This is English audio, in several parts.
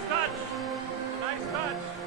Nice touch. Nice touch.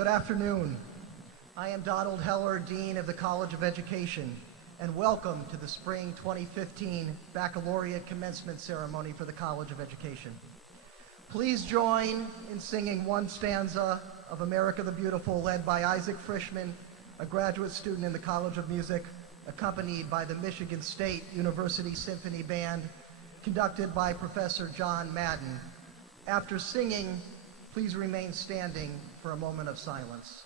Good afternoon. I am Donald Heller, Dean of the College of Education, and welcome to the Spring 2015 Baccalaureate Commencement Ceremony for the College of Education. Please join in singing one stanza of America the Beautiful, led by Isaac Frischman, a graduate student in the College of Music, accompanied by the Michigan State University Symphony Band, conducted by Professor John Madden. After singing, please remain standing for a moment of silence.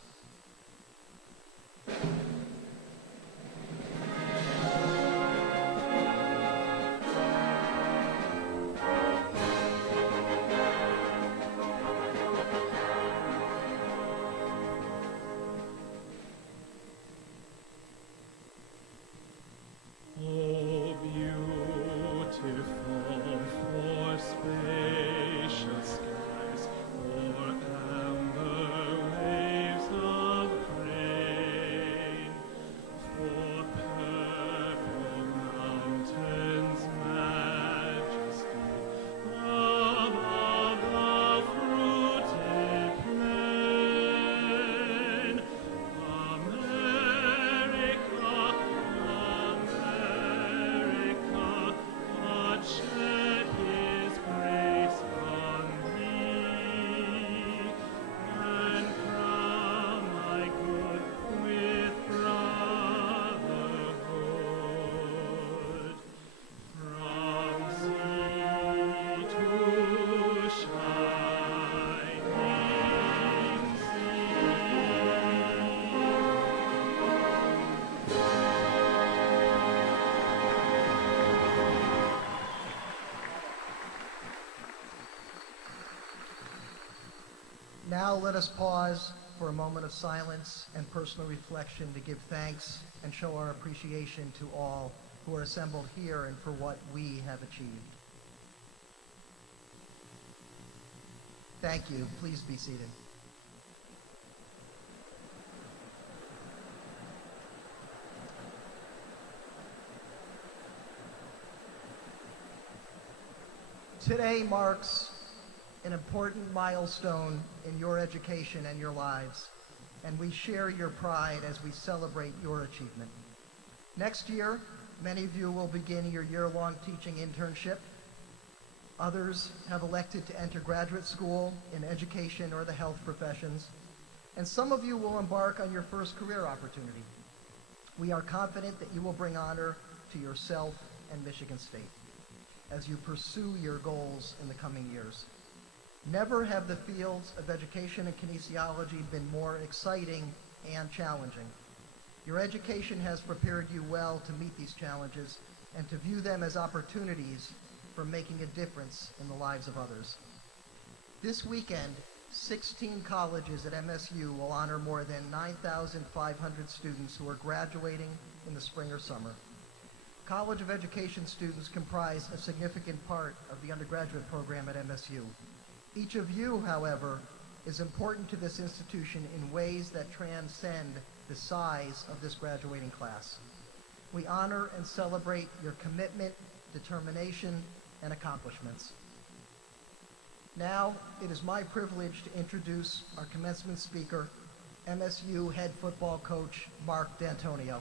Oh, beautiful for spacious skies, for amber waves of grain, for purple mountains' majesty, above the fruited plain. America, God shed His grace on me, and crown my good with brotherhood. From sea to shining sea. Now let us pause for a moment of silence and personal reflection to give thanks and show our appreciation to all who are assembled here and for what we have achieved. Thank you. Please be seated. Today marks an important milestone in your education and your lives, and we share your pride as we celebrate your achievement. Next year, many of you will begin your year-long teaching internship. Others have elected to enter graduate school in education or the health professions, and some of you will embark on your first career opportunity. We are confident that you will bring honor to yourself and Michigan State as you pursue your goals in the coming years. Never have the fields of education and kinesiology been more exciting and challenging. Your education has prepared you well to meet these challenges and to view them as opportunities for making a difference in the lives of others. This weekend, 16 colleges at MSU will honor more than 9,500 students who are graduating in the spring or summer. College of Education students comprise a significant part of the undergraduate program at MSU. Each of you, however, is important to this institution in ways that transcend the size of this graduating class. We honor and celebrate your commitment, determination, and accomplishments. Now, it is my privilege to introduce our commencement speaker, MSU head football coach Mark D'Antonio.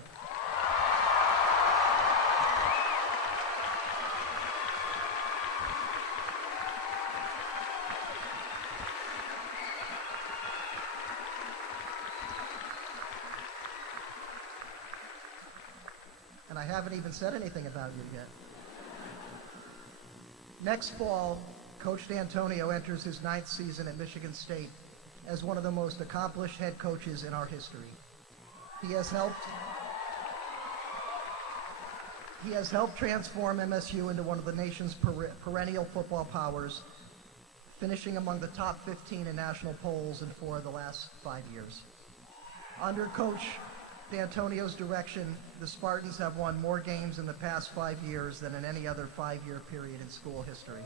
And I haven't even said anything about you yet. Next fall, Coach D'Antonio enters his 9th season at Michigan State as one of the most accomplished head coaches in our history. He has helped transform MSU into one of the nation's perennial football powers, finishing among the top 15 in national polls in 4 of the last 5 years. Under Coach D'Antonio's direction, the Spartans have won more games in the past 5 years than in any other 5-year period in school history.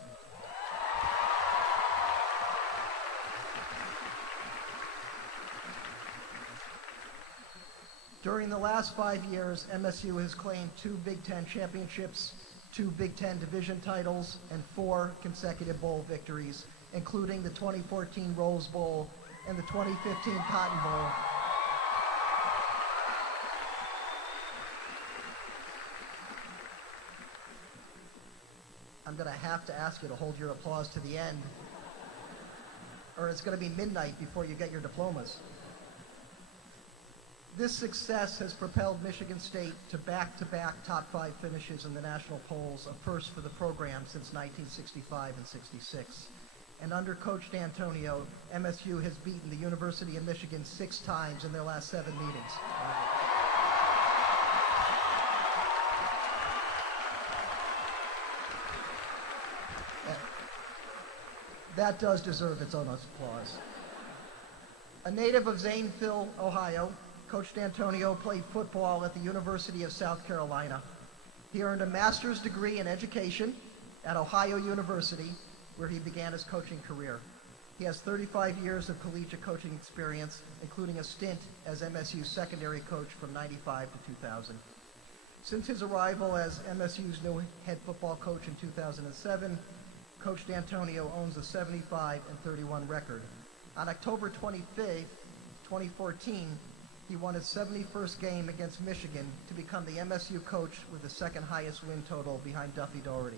During the last 5 years, MSU has claimed 2 Big Ten championships, 2 Big Ten division titles, and 4 consecutive bowl victories, including the 2014 Rose Bowl and the 2015 Cotton Bowl. I'm going to have to ask you to hold your applause to the end, or it's going to be midnight before you get your diplomas. This success has propelled Michigan State to back-to-back top 5 finishes in the national polls, a first for the program since 1965 and 66. And under Coach D'Antonio, MSU has beaten the University of Michigan 6 times in their last 7 meetings. That does deserve its own applause. A native of Zanesville, Ohio, Coach D'Antonio played football at the University of South Carolina. He earned a master's degree in education at Ohio University, where he began his coaching career. He has 35 years of collegiate coaching experience, including a stint as MSU's secondary coach from 95 to 2000. Since his arrival as MSU's new head football coach in 2007, Coach D'Antonio owns a 75-31 record. On October 25th, 2014, he won his 71st game against Michigan to become the MSU coach with the second highest win total behind Duffy Daugherty.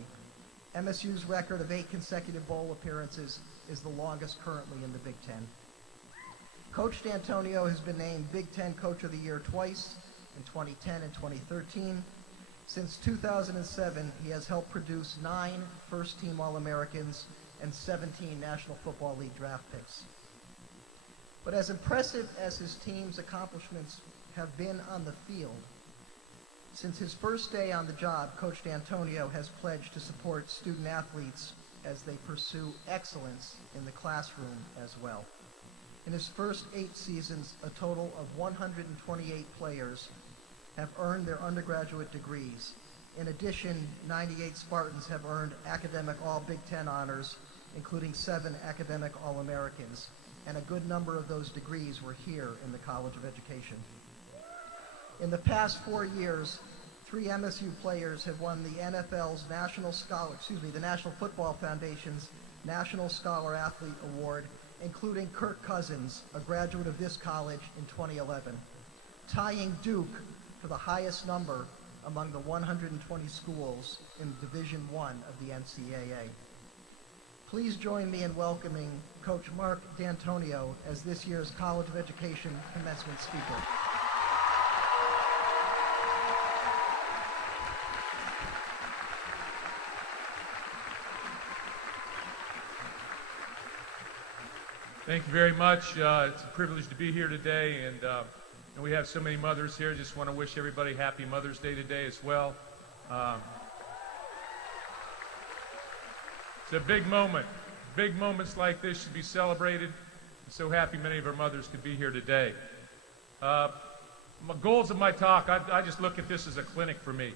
MSU's record of 8 consecutive bowl appearances is the longest currently in the Big Ten. Coach D'Antonio has been named Big Ten Coach of the Year twice, in 2010 and 2013. Since 2007, he has helped produce 9 first-team All-Americans and 17 National Football League draft picks. But as impressive as his team's accomplishments have been on the field, since his first day on the job, Coach D'Antonio has pledged to support student athletes as they pursue excellence in the classroom as well. In his first 8 seasons, a total of 128 players have earned their undergraduate degrees. In addition, 98 Spartans have earned academic All-Big Ten honors, including 7 academic All-Americans, and a good number of those degrees were here in the College of Education. In the past 4 years, 3 MSU players have won the NFL's the National Football Foundation's National Scholar Athlete Award, including Kirk Cousins, a graduate of this college in 2011, tying Duke for the highest number among the 120 schools in Division I of the NCAA. Please join me in welcoming Coach Mark D'Antonio as this year's College of Education commencement speaker. Thank you very much. It's a privilege to be here today, and we have so many mothers here. Just want to wish everybody happy Mother's Day today as well. It's a big moment. Big moments like this should be celebrated. I'm so happy many of our mothers could be here today. My goals of my talk, I just look at this as a clinic for me.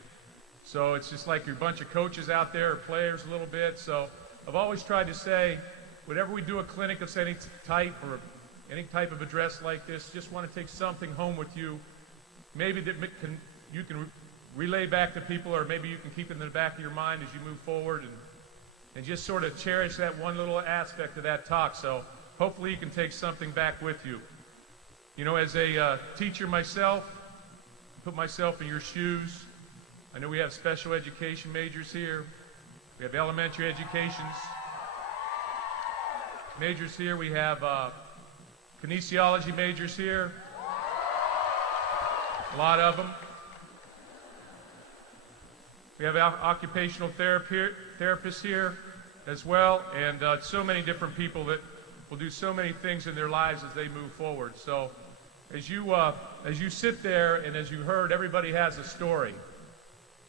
So it's just like you're a bunch of coaches out there, or players a little bit. So I've always tried to say, whenever we do a clinic of any type or any type of address like this, just want to take something home with you, maybe that you can relay back to people, or maybe you can keep it in the back of your mind as you move forward, and just sort of cherish that one little aspect of that talk. So hopefully you can take something back with you. You know, as a teacher myself, put myself in your shoes. I know we have special education majors here. We have elementary educations majors here. We have kinesiology majors here. A lot of them. We have occupational therapists here as well, and so many different people that will do so many things in their lives as they move forward. So as you sit there, and as you heard, everybody has a story.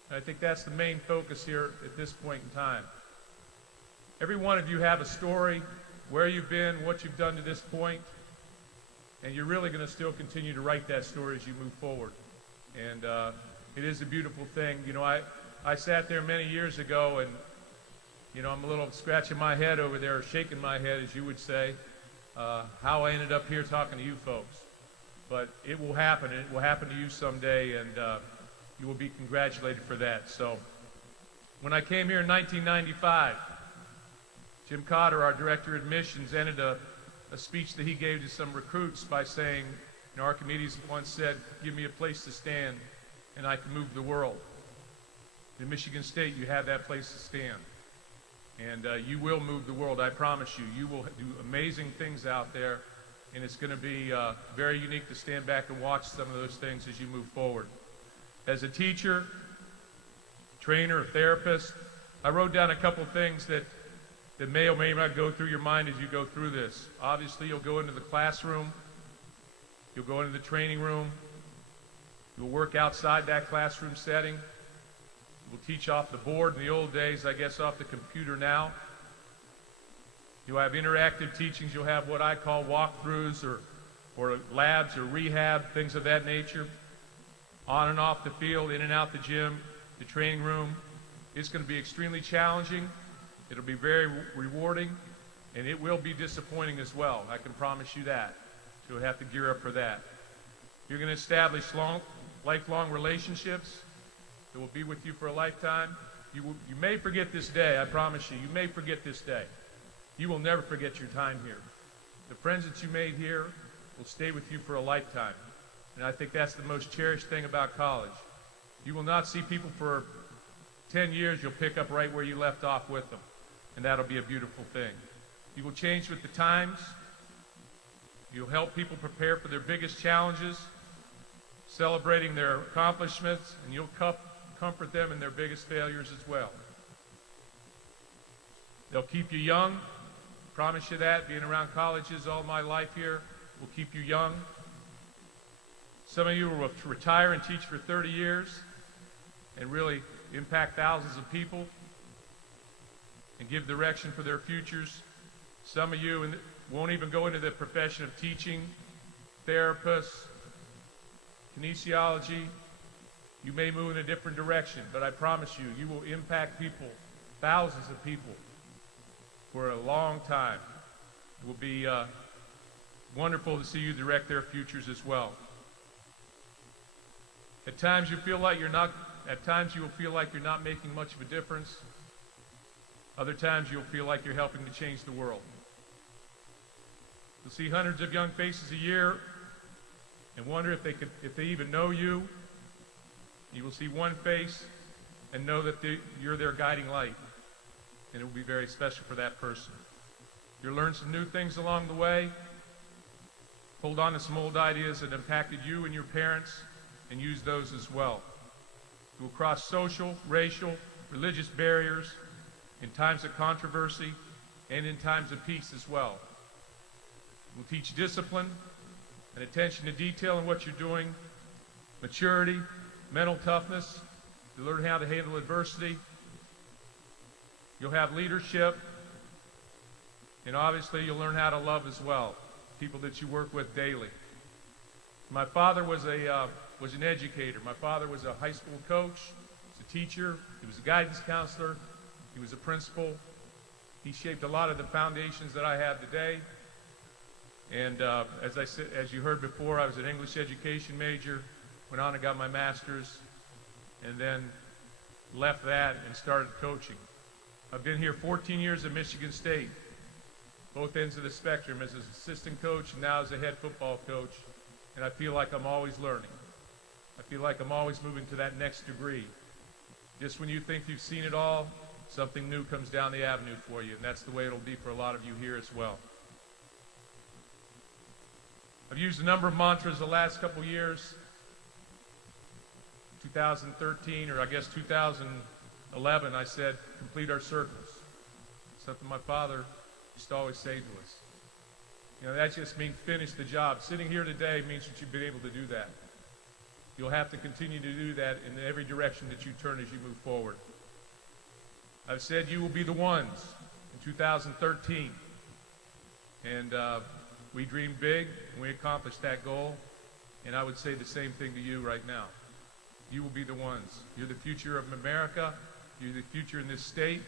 And I think that's the main focus here at this point in time. Every one of you have a story, where you've been, what you've done to this point, and you're really going to still continue to write that story as you move forward. And it is a beautiful thing. You know, I sat there many years ago, and you know, I'm a little scratching my head over there, or shaking my head, as you would say, how I ended up here talking to you folks. But it will happen, and it will happen to you someday, and you will be congratulated for that. So when I came here in 1995, Jim Cotter, our director of admissions, entered a a speech that he gave to some recruits by saying, you know, Archimedes once said, "Give me a place to stand and I can move the world." In Michigan State, you have that place to stand. And you will move the world, I promise you. You will do amazing things out there, and it's going to be very unique to stand back and watch some of those things as you move forward. As a teacher, trainer, therapist, I wrote down a couple things that may or may not go through your mind as you go through this. Obviously, you'll go into the classroom. You'll go into the training room. You'll work outside that classroom setting. We'll teach off the board. In the old days, I guess off the computer now. You'll have interactive teachings. You'll have what I call walkthroughs or labs or rehab, things of that nature. On and off the field, in and out the gym, the training room. It's going to be extremely challenging. It'll be very rewarding, and it will be disappointing as well. I can promise you that. So you'll have to gear up for that. You're going to establish lifelong relationships that will be with you for a lifetime. You may forget this day, I promise you. You may forget this day. You will never forget your time here. The friends that you made here will stay with you for a lifetime. And I think that's the most cherished thing about college. You will not see people for 10 years. You'll pick up right where you left off with them. And that'll be a beautiful thing. You will change with the times. You'll help people prepare for their biggest challenges, celebrating their accomplishments, and you'll comfort them in their biggest failures as well. They'll keep you young. Promise you that. Being around colleges all my life here will keep you young. Some of you will retire and teach for 30 years and really impact thousands of people and give direction for their futures. Some of you won't even go into the profession of teaching, therapists, kinesiology. You may move in a different direction, but I promise you, you will impact people, thousands of people, for a long time. It will be wonderful to see you direct their futures as well. At times you will feel like you're not making much of a difference. Other times you'll feel like you're helping to change the world. You'll see hundreds of young faces a year and wonder if they even know you. You will see one face and know that you're their guiding light, and it will be very special for that person. You'll learn some new things along the way. Hold on to some old ideas that impacted you and your parents, and use those as well. You will cross social, racial, religious barriers in times of controversy and in times of peace as well. We'll teach discipline and attention to detail in what you're doing, maturity, mental toughness. You'll learn how to handle adversity. You'll have leadership, and obviously you'll learn how to love as well, people that you work with daily. My father was an educator. My father was a high school coach, he was a teacher, he was a guidance counselor, he was a principal. He shaped a lot of the foundations that I have today. And as you heard before, I was an English education major, went on and got my master's, and then left that and started coaching. I've been here 14 years at Michigan State, both ends of the spectrum, as an assistant coach and now as a head football coach, and I feel like I'm always learning. I feel like I'm always moving to that next degree. Just when you think you've seen it all, something new comes down the avenue for you, and that's the way it'll be for a lot of you here as well. I've used a number of mantras the last couple years. 2013, or I guess 2011, I said, complete our circles. Something my father used to always say to us. You know, that just means finish the job. Sitting here today means that you've been able to do that. You'll have to continue to do that in every direction that you turn as you move forward. I've said you will be the ones in 2013. And we dreamed big, and we accomplished that goal. And I would say the same thing to you right now. You will be the ones. You're the future of America. You're the future in this state.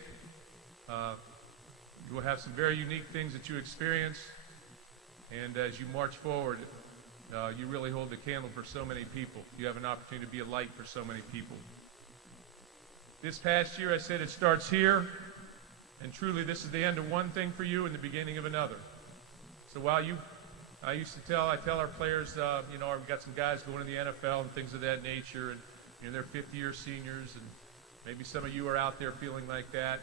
You will have some very unique things that you experience. And as you march forward, you really hold the candle for so many people. You have an opportunity to be a light for so many people. This past year, I said it starts here. And truly, this is the end of one thing for you and the beginning of another. So while I tell our players, we've got some guys going to the NFL and things of that nature, and they're fifth-year seniors, and maybe some of you are out there feeling like that,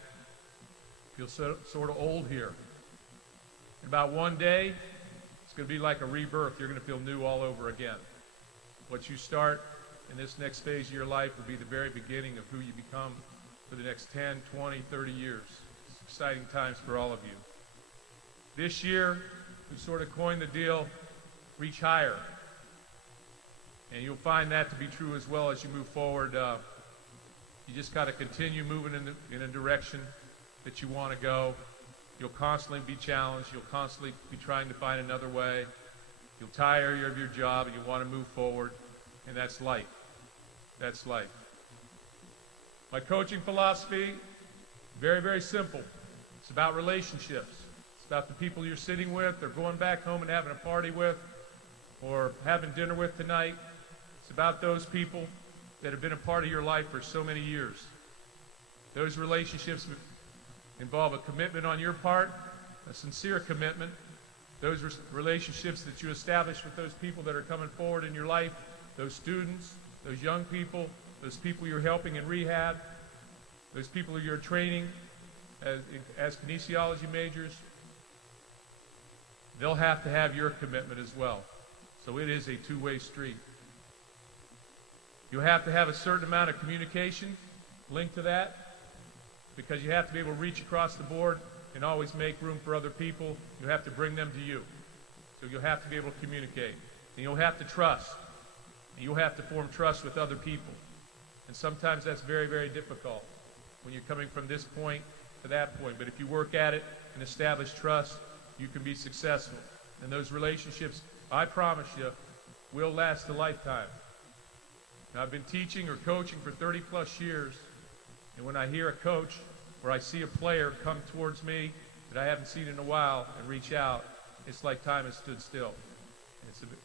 feel sort of old here. In about one day, it's going to be like a rebirth. You're going to feel new all over again. What you start in this next phase of your life will be the very beginning of who you become for the next 10, 20, 30 years. It's exciting times for all of you. This year, we sort of coined the deal, reach higher. And you'll find that to be true as well as you move forward. You just got to continue moving in a direction that you want to go. You'll constantly be challenged. You'll constantly be trying to find another way. You'll tire of your job and you want to move forward. And that's life. That's life. My coaching philosophy, very, very simple. It's about relationships. It's about the people you're sitting with or going back home and having a party with or having dinner with tonight. It's about those people that have been a part of your life for so many years. Those relationships involve a commitment on your part, a sincere commitment. Those relationships that you establish with those people that are coming forward in your life, those students, those young people, those people you're helping in rehab, those people you're training as kinesiology majors, they'll have to have your commitment as well. So it is a two-way street. You have to have a certain amount of communication linked to that because you have to be able to reach across the board and always make room for other people. You have to bring them to you. So you'll have to be able to communicate. And you'll have to trust. And you'll have to form trust with other people. And sometimes that's very, very difficult when you're coming from this point to that point. But if you work at it and establish trust, you can be successful. And those relationships, I promise you, will last a lifetime. Now, I've been teaching or coaching for 30 plus years, and when I hear a coach or I see a player come towards me that I haven't seen in a while and reach out, it's like time has stood still.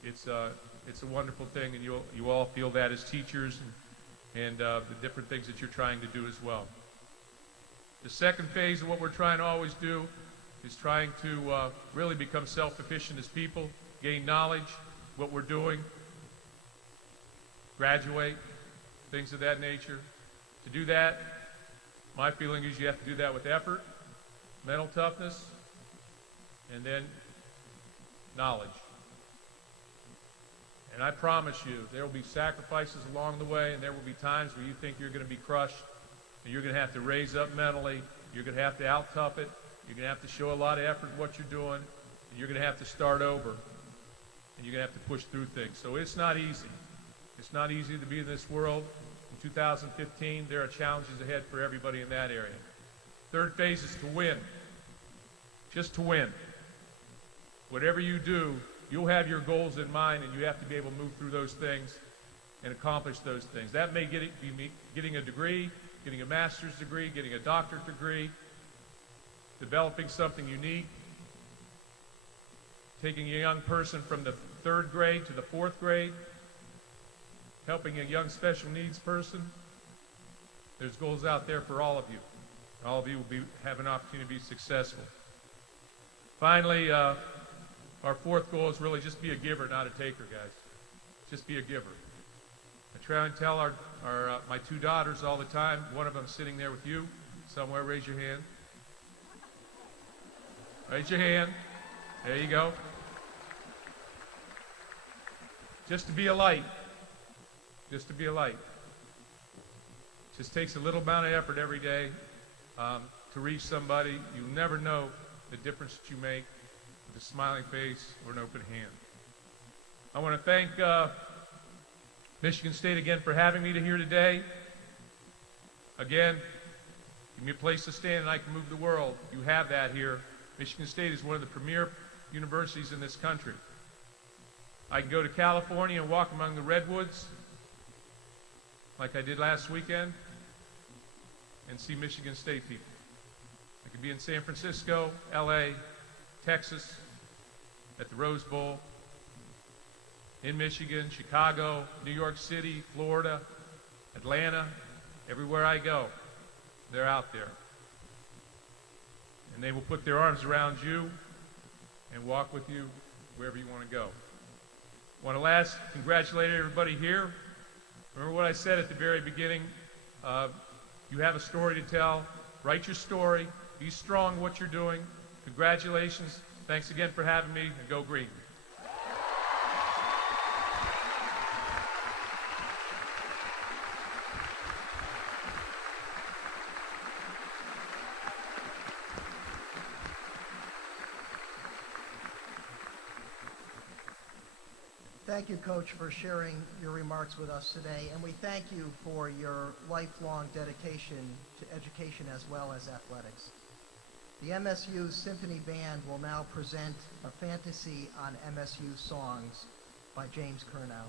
It's a wonderful thing, and you all feel that as teachers and the different things that you're trying to do as well. The second phase of what we're trying to always do is trying to really become self-sufficient as people, gain knowledge, what we're doing, graduate, things of that nature. To do that, my feeling is you have to do that with effort, mental toughness, and then knowledge. And I promise you, there will be sacrifices along the way, and there will be times where you think you're going to be crushed, and you're going to have to raise up mentally, you're going to have to out-tough it, you're going to have to show a lot of effort in what you're doing, and you're going to have to start over, and you're going to have to push through things. So it's not easy. It's not easy to be in this world. In 2015, there are challenges ahead for everybody in that area. Third phase is to win. Just to win. Whatever you do, you'll have your goals in mind, and you have to be able to move through those things and accomplish those things. That may be getting a degree, getting a master's degree, getting a doctorate degree, developing something unique, taking a young person from the third grade to the fourth grade, helping a young special needs person. There's goals out there for all of you. All of you will have an opportunity to be successful. Finally, our fourth goal is really just be a giver, not a taker, guys. Just be a giver. I try and tell my two daughters all the time. One of them sitting there with you somewhere. Raise your hand. Raise your hand. There you go. Just to be a light. Just to be a light. It just takes a little amount of effort every day to reach somebody. You'll never know the difference that you make with a smiling face or an open hand. I want to thank Michigan State again for having me here today. Again, give me a place to stand and I can move the world. You have that here. Michigan State is one of the premier universities in this country. I can go to California and walk among the redwoods like I did last weekend and see Michigan State people. I could be in San Francisco, LA, Texas, at the Rose Bowl, in Michigan, Chicago, New York City, Florida, Atlanta, everywhere I go, they're out there. And they will put their arms around you and walk with you wherever you want to go. I want to last congratulate everybody here. Remember what I said at the very beginning. You have a story to tell. Write your story. Be strong in what you're doing. Congratulations. Thanks again for having me, and go Green. Thank you, Coach, for sharing your remarks with us today, and we thank you for your lifelong dedication to education as well as athletics. The MSU Symphony Band will now present a fantasy on MSU songs by James Curnow.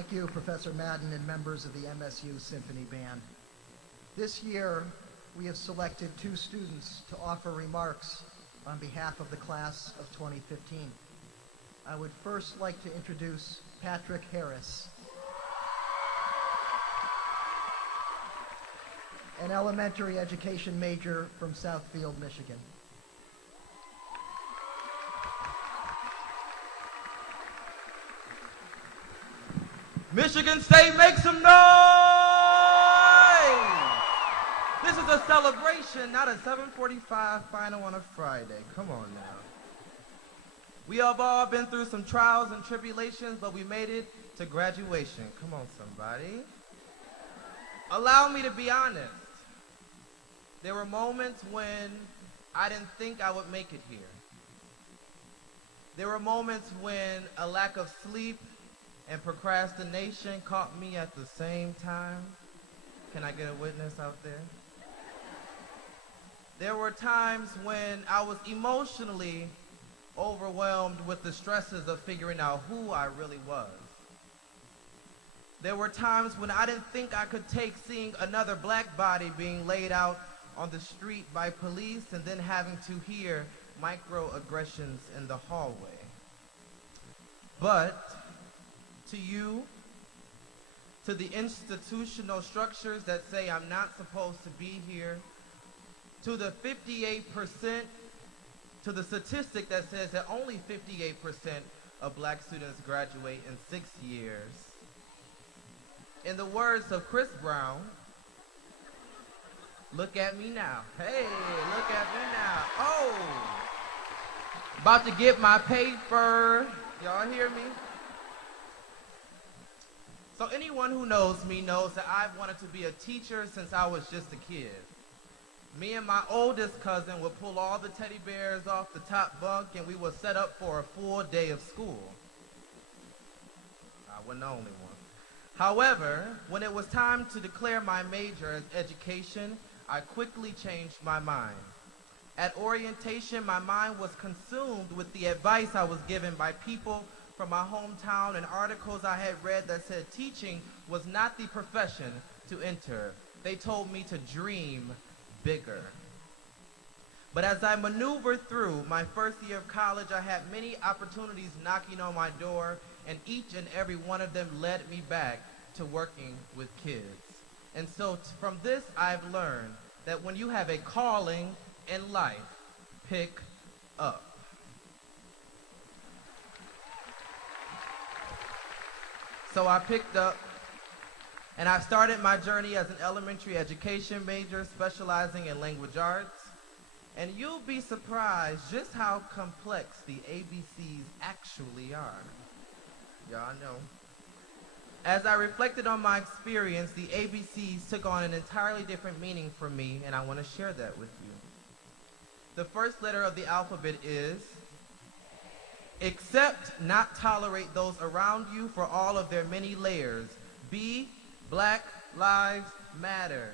Thank you, Professor Madden and members of the MSU Symphony Band. This year, we have selected 2 students to offer remarks on behalf of the class of 2015. I would first like to introduce Patrick Harris, an elementary education major from Southfield, Michigan. Michigan State, make some noise! This is a celebration, not a 7:45 final on a Friday. Come on now. We have all been through some trials and tribulations, but we made it to graduation. Come on, somebody. Allow me to be honest. There were moments when I didn't think I would make it here. There were moments when a lack of sleep and procrastination caught me at the same time. Can I get a witness out there? There were times when I was emotionally overwhelmed with the stresses of figuring out who I really was. There were times when I didn't think I could take seeing another black body being laid out on the street by police and then having to hear microaggressions in the hallway. But to you, to the institutional structures that say I'm not supposed to be here, to the 58%, to the statistic that says that only 58% of black students graduate in 6 years. In the words of Chris Brown, look at me now. Hey, look at me now. Oh, about to get my paper. Y'all hear me? So anyone who knows me knows that I've wanted to be a teacher since I was just a kid. Me and my oldest cousin would pull all the teddy bears off the top bunk and we would set up for a full day of school. I wasn't the only one. However, when it was time to declare my major as education, I quickly changed my mind. At orientation, my mind was consumed with the advice I was given by people from my hometown and articles I had read that said teaching was not the profession to enter. They told me to dream bigger. But as I maneuvered through my first year of college, I had many opportunities knocking on my door, and each and every one of them led me back to working with kids. And so from this, I've learned that when you have a calling in life, pick up. So I picked up, and I started my journey as an elementary education major specializing in language arts. And you'll be surprised just how complex the ABCs actually are. Y'all know. As I reflected on my experience, the ABCs took on an entirely different meaning for me, and I want to share that with you. The first letter of the alphabet is accept, not tolerate those around you for all of their many layers. B, Black Lives Matter.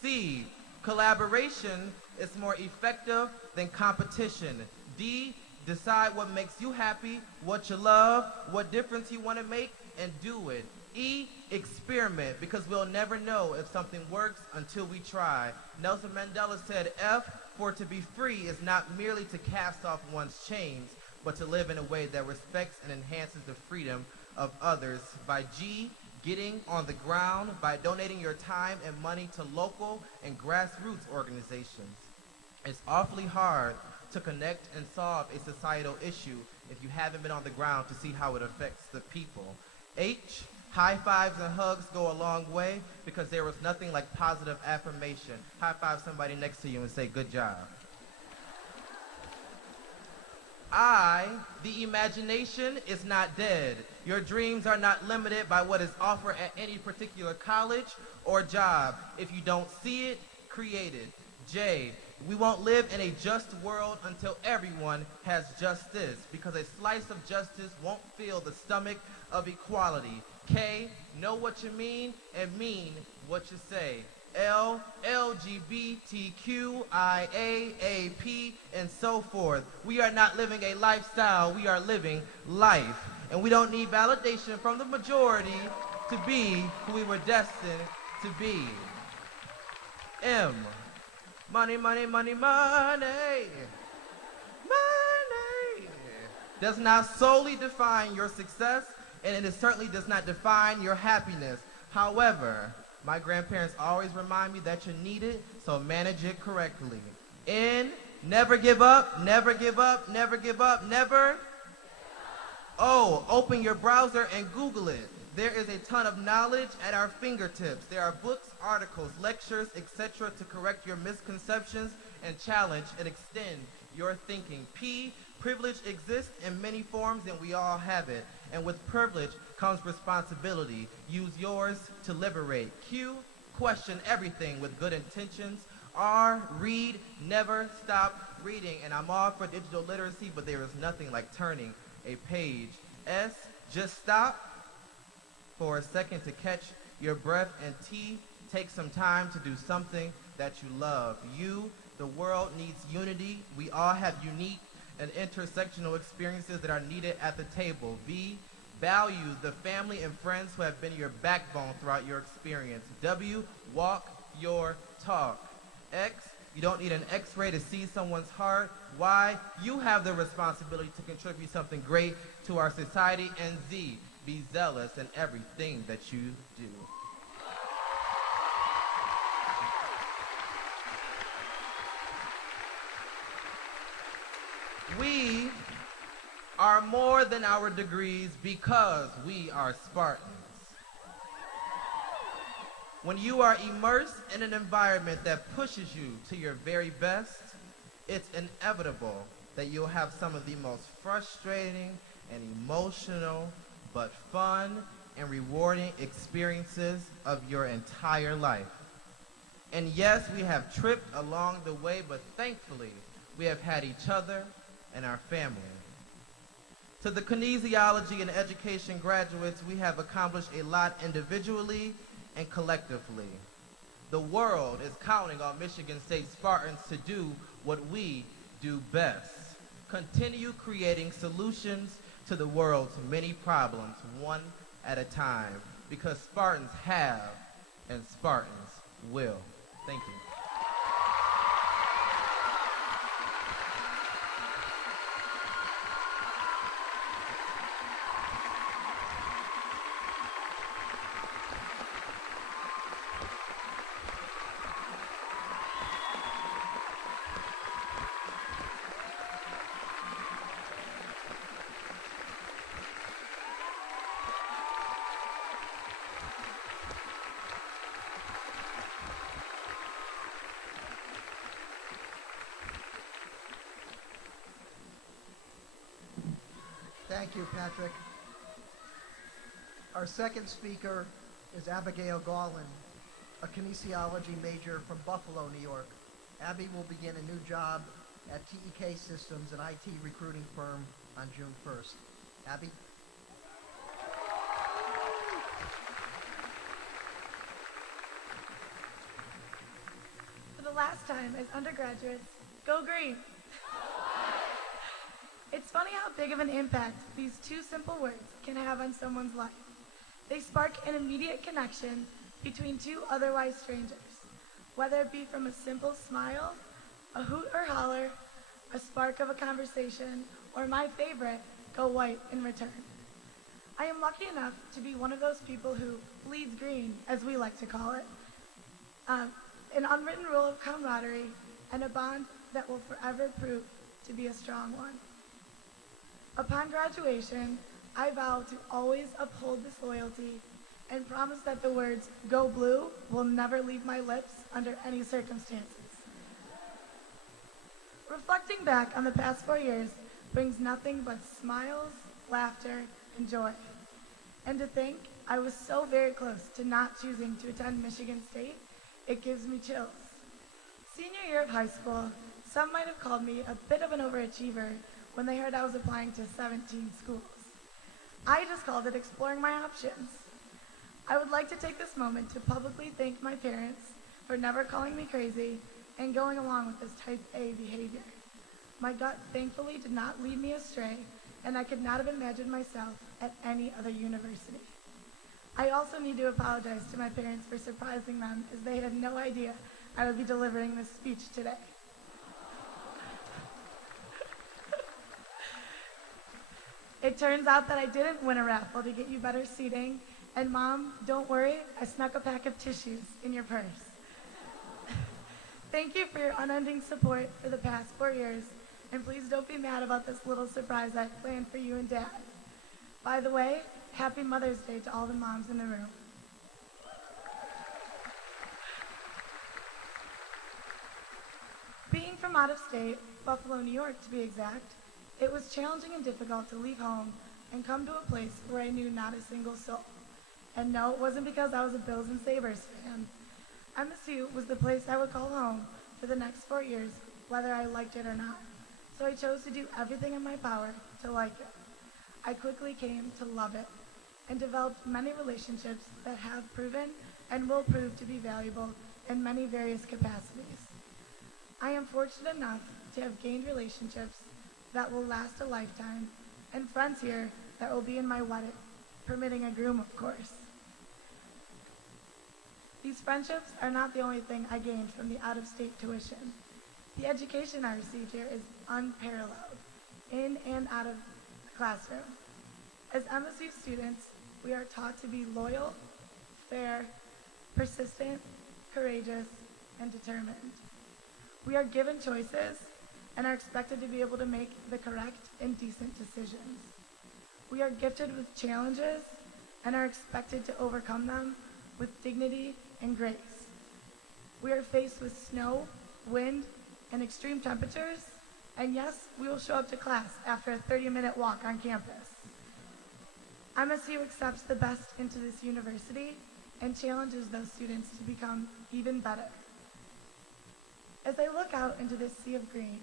C, collaboration is more effective than competition. D, decide what makes you happy, what you love, what difference you want to make, and do it. E, experiment, because we'll never know if something works until we try. Nelson Mandela said, F, for to be free is not merely to cast off one's chains, but to live in a way that respects and enhances the freedom of others. By G, getting on the ground by donating your time and money to local and grassroots organizations. It's awfully hard to connect and solve a societal issue if you haven't been on the ground to see how it affects the people. H, high fives and hugs go a long way because there was nothing like positive affirmation. High five somebody next to you and say, good job. I, the imagination is not dead. Your dreams are not limited by what is offered at any particular college or job. If you don't see it, create it. J, we won't live in a just world until everyone has justice, because a slice of justice won't fill the stomach of equality. K, know what you mean and mean what you say. L, LGBTQIAAP, and so forth. We are not living a lifestyle, we are living life. And we don't need validation from the majority to be who we were destined to be. M, money, money, money, money, money, does not solely define your success, and it certainly does not define your happiness. However, my grandparents always remind me that you need it, so manage it correctly. N, never give up, never give up, never give up, never. O, open your browser and Google it. There is a ton of knowledge at our fingertips. There are books, articles, lectures, etc. to correct your misconceptions and challenge and extend your thinking. P, privilege exists in many forms and we all have it. And with privilege comes responsibility. Use yours to liberate. Q, question everything with good intentions. R, read, never stop reading. And I'm all for digital literacy, but there is nothing like turning a page. S, just stop for a second to catch your breath. And T, take some time to do something that you love. U, the world needs unity. We all have unique and intersectional experiences that are needed at the table. V, value the family and friends who have been your backbone throughout your experience. W, walk your talk. X, you don't need an x-ray to see someone's heart. Y, you have the responsibility to contribute something great to our society. And Z, be zealous in everything that you do. We are more than our degrees because we are Spartans. When you are immersed in an environment that pushes you to your very best, it's inevitable that you'll have some of the most frustrating and emotional, but fun and rewarding experiences of your entire life. And yes, we have tripped along the way, but thankfully, we have had each other and our family. To the kinesiology and education graduates, we have accomplished a lot individually and collectively. The world is counting on Michigan State Spartans to do what we do best. Continue creating solutions to the world's many problems, one at a time, because Spartans have and Spartans will. Thank you. Thank you, Patrick. Our second speaker is Abigail Gawlin, a kinesiology major from Buffalo, New York. Abby will begin a new job at TEK Systems, an IT recruiting firm, on June 1st. Abby? For the last time as undergraduates, go green! It's funny how big of an impact these two simple words can have on someone's life. They spark an immediate connection between two otherwise strangers, whether it be from a simple smile, a hoot or holler, a spark of a conversation, or my favorite, go white in return. I am lucky enough to be one of those people who bleeds green, as we like to call it, an unwritten rule of camaraderie and a bond that will forever prove to be a strong one. Upon graduation, I vow to always uphold this loyalty and promise that the words "Go Blue" will never leave my lips under any circumstances. Reflecting back on the past 4 years brings nothing but smiles, laughter, and joy. And to think I was so very close to not choosing to attend Michigan State, it gives me chills. Senior year of high school, some might have called me a bit of an overachiever when they heard I was applying to 17 schools. I just called it exploring my options. I would like to take this moment to publicly thank my parents for never calling me crazy and going along with this type A behavior. My gut thankfully did not lead me astray, and I could not have imagined myself at any other university. I also need to apologize to my parents for surprising them, as they had no idea I would be delivering this speech today. It turns out that I didn't win a raffle to get you better seating, and Mom, don't worry, I snuck a pack of tissues in your purse. Thank you for your unending support for the past 4 years, and please don't be mad about this little surprise I planned for you and Dad. By the way, happy Mother's Day to all the moms in the room. Being from out of state, Buffalo, New York to be exact, it was challenging and difficult to leave home and come to a place where I knew not a single soul. And no, it wasn't because I was a Bills and Sabres fan. MSU was the place I would call home for the next 4 years, whether I liked it or not. So I chose to do everything in my power to like it. I quickly came to love it and developed many relationships that have proven and will prove to be valuable in many various capacities. I am fortunate enough to have gained relationships that will last a lifetime and friends here that will be in my wedding, permitting a groom, of course. These friendships are not the only thing I gained from the out-of-state tuition. The education I received here is unparalleled, in and out of the classroom. As MSU students, we are taught to be loyal, fair, persistent, courageous, and determined. We are given choices and are expected to be able to make the correct and decent decisions. We are gifted with challenges and are expected to overcome them with dignity and grace. We are faced with snow, wind, and extreme temperatures, and yes, we will show up to class after a 30-minute walk on campus. MSU accepts the best into this university and challenges those students to become even better. As I look out into this sea of green,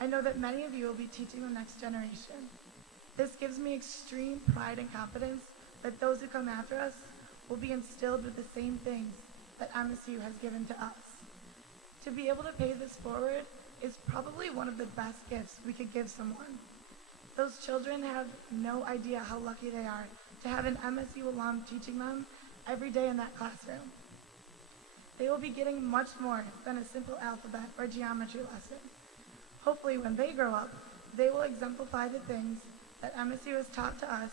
I know that many of you will be teaching the next generation. This gives me extreme pride and confidence that those who come after us will be instilled with the same things that MSU has given to us. To be able to pay this forward is probably one of the best gifts we could give someone. Those children have no idea how lucky they are to have an MSU alum teaching them every day in that classroom. They will be getting much more than a simple alphabet or geometry lesson. Hopefully when they grow up, they will exemplify the things that MSU has taught to us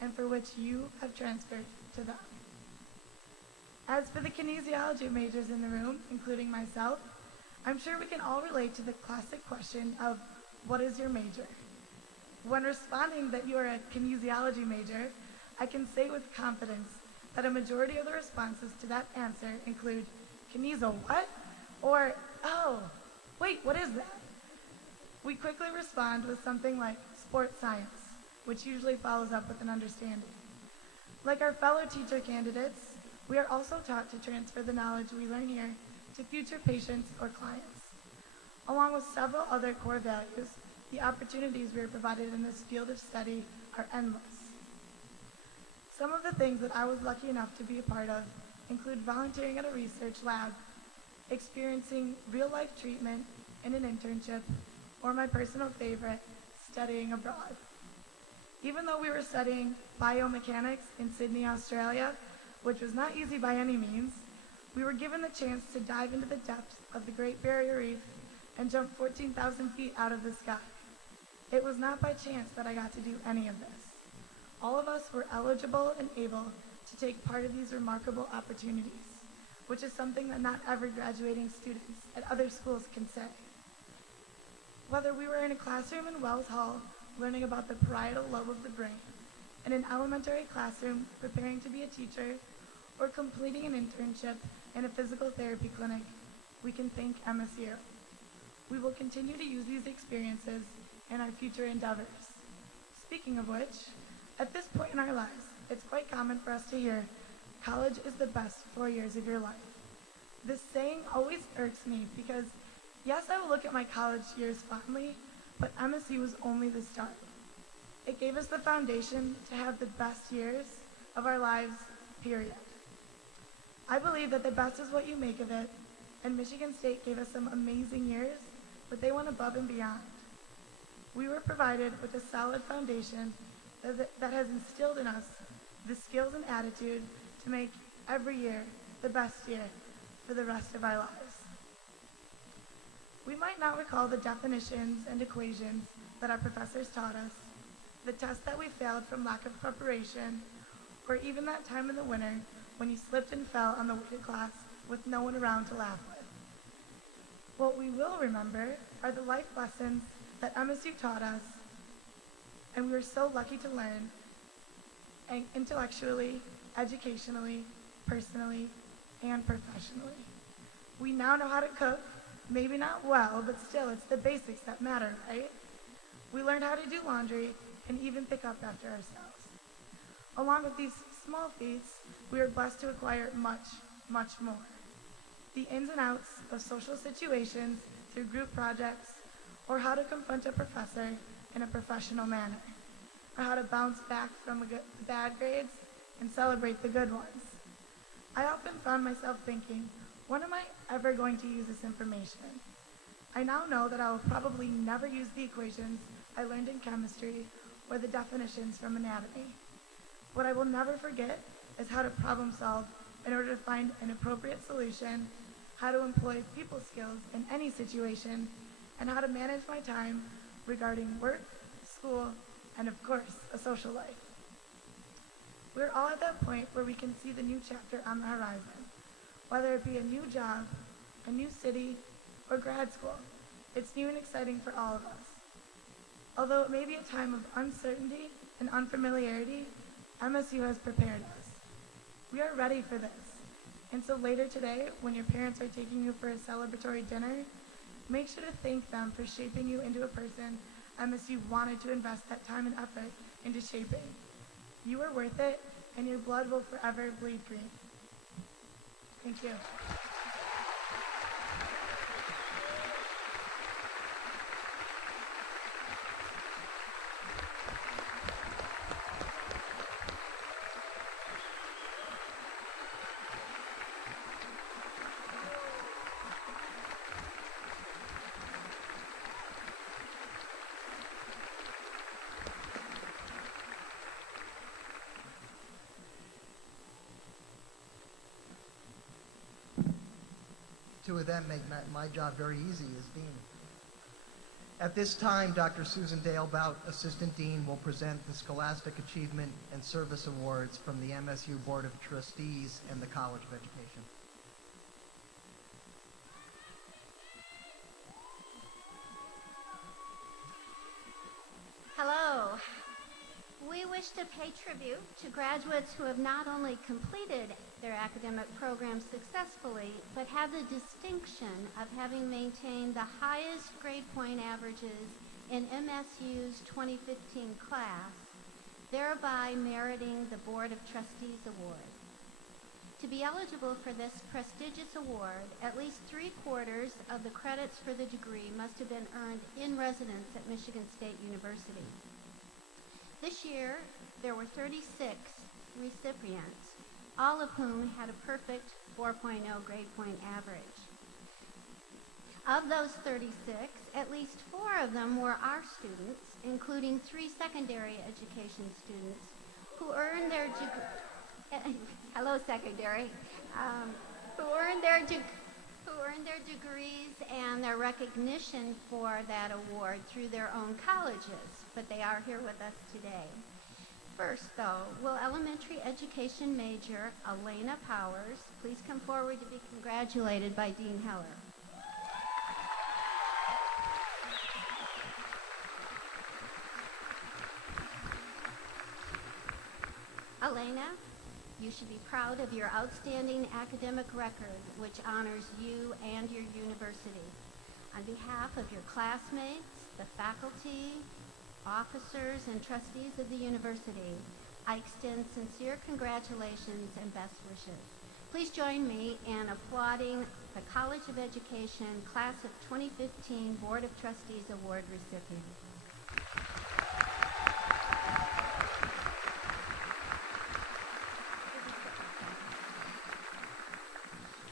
and for which you have transferred to them. As for the kinesiology majors in the room, including myself, I'm sure we can all relate to the classic question of, what is your major? When responding that you are a kinesiology major, I can say with confidence that a majority of the responses to that answer include, kineso what? Or, oh, wait, what is that? We quickly respond with something like sports science, which usually follows up with an understanding. Like our fellow teacher candidates, we are also taught to transfer the knowledge we learn here to future patients or clients. Along with several other core values, the opportunities we are provided in this field of study are endless. Some of the things that I was lucky enough to be a part of include volunteering at a research lab, experiencing real-life treatment in an internship, or my personal favorite, studying abroad. Even though we were studying biomechanics in Sydney, Australia, which was not easy by any means, we were given the chance to dive into the depths of the Great Barrier Reef and jump 14,000 feet out of the sky. It was not by chance that I got to do any of this. All of us were eligible and able to take part of these remarkable opportunities, which is something that not every graduating students at other schools can say. Whether we were in a classroom in Wells Hall learning about the parietal lobe of the brain, in an elementary classroom preparing to be a teacher, or completing an internship in a physical therapy clinic, we can thank MSU. We will continue to use these experiences in our future endeavors. Speaking of which, at this point in our lives, it's quite common for us to hear, college is the best 4 years of your life. This saying always irks me because, yes, I will look at my college years fondly, but MSU was only the start. It gave us the foundation to have the best years of our lives, period. I believe that the best is what you make of it, and Michigan State gave us some amazing years, but they went above and beyond. We were provided with a solid foundation that has instilled in us the skills and attitude to make every year the best year for the rest of our lives. We might not recall the definitions and equations that our professors taught us, the tests that we failed from lack of preparation, or even that time in the winter when you slipped and fell on the way to class with no one around to laugh with. What we will remember are the life lessons that MSU taught us, and we were so lucky to learn, and intellectually, educationally, personally, and professionally. We now know how to cook, maybe not well, but still it's the basics that matter, right? We learned how to do laundry and even pick up after ourselves. Along with these small feats, we are blessed to acquire much, much more. The ins and outs of social situations through group projects, or how to confront a professor in a professional manner, or how to bounce back from the bad grades and celebrate the good ones. I often found myself thinking, when am I ever going to use this information? I now know that I will probably never use the equations I learned in chemistry or the definitions from anatomy. What I will never forget is how to problem solve in order to find an appropriate solution, how to employ people skills in any situation, and how to manage my time regarding work, school, and of course, a social life. We're all at that point where we can see the new chapter on the horizon, whether it be a new job, a new city, or grad school. It's new and exciting for all of us. Although it may be a time of uncertainty and unfamiliarity, MSU has prepared us. We are ready for this. And so later today, when your parents are taking you for a celebratory dinner, make sure to thank them for shaping you into a person MSU wanted to invest that time and effort into shaping. You are worth it, and your blood will forever bleed green. Thank you. Two of them make my job very easy as dean. At this time, Dr. Susan Dalebout, Assistant Dean, will present the Scholastic Achievement and Service Awards from the MSU Board of Trustees and the College of Education. Hello. We wish to pay tribute to graduates who have not only completed their academic program successfully, but have the distinction of having maintained the highest grade point averages in MSU's 2015 class, thereby meriting the Board of Trustees Award. To be eligible for this prestigious award, at least 3/4 of the credits for the degree must have been earned in residence at Michigan State University. This year, there were 36 recipients, all of whom had a perfect 4.0 grade point average. Of those 36, at least 4 of them were our students, including 3 secondary education students who earned their hello secondary, who earned their degrees and their recognition for that award through their own colleges, but they are here with us today. First, though, will elementary education major Elena Powers please come forward to be congratulated by Dean Heller. Elena, you should be proud of your outstanding academic record, which honors you and your university. On behalf of your classmates, the faculty, officers, and trustees of the university, I extend sincere congratulations and best wishes. Please join me in applauding the College of Education Class of 2015 Board of Trustees Award recipients.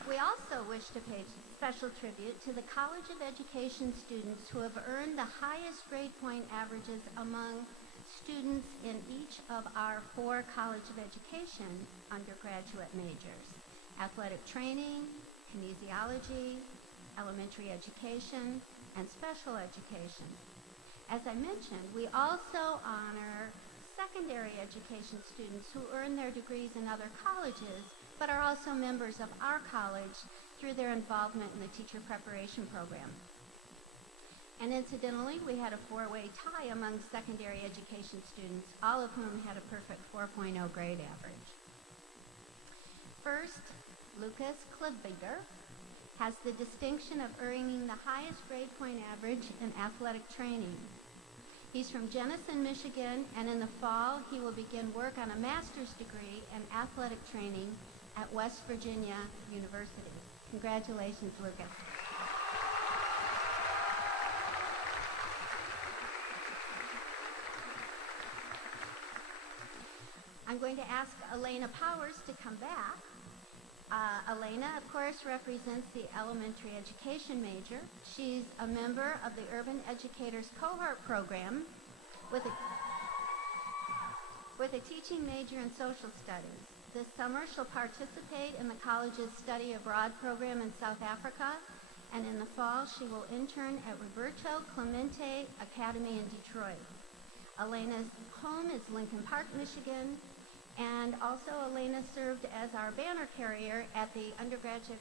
We also wish to pay special tribute to the College of Education students who have earned the highest grade point averages among students in each of our 4 College of Education undergraduate majors: athletic training, kinesiology, elementary education, and special education. As I mentioned, we also honor secondary education students who earn their degrees in other colleges, but are also members of our college through their involvement in the teacher preparation program. And incidentally, we had a 4-way tie among secondary education students, all of whom had a perfect 4.0 grade average. First, Lucas Klivbiger has the distinction of earning the highest grade point average in athletic training. He's from Jenison, Michigan, and in the fall, he will begin work on a master's degree in athletic training at West Virginia University. Congratulations, Lucas. I'm going to ask Elena Powers to come back. Elena, of course, represents the elementary education major. She's a member of the Urban Educators Cohort Program with a teaching major in social studies. This summer, she'll participate in the college's study abroad program in South Africa, and in the fall, she will intern at Roberto Clemente Academy in Detroit. Elena's home is Lincoln Park, Michigan, and also Elena served as our banner carrier at the undergraduate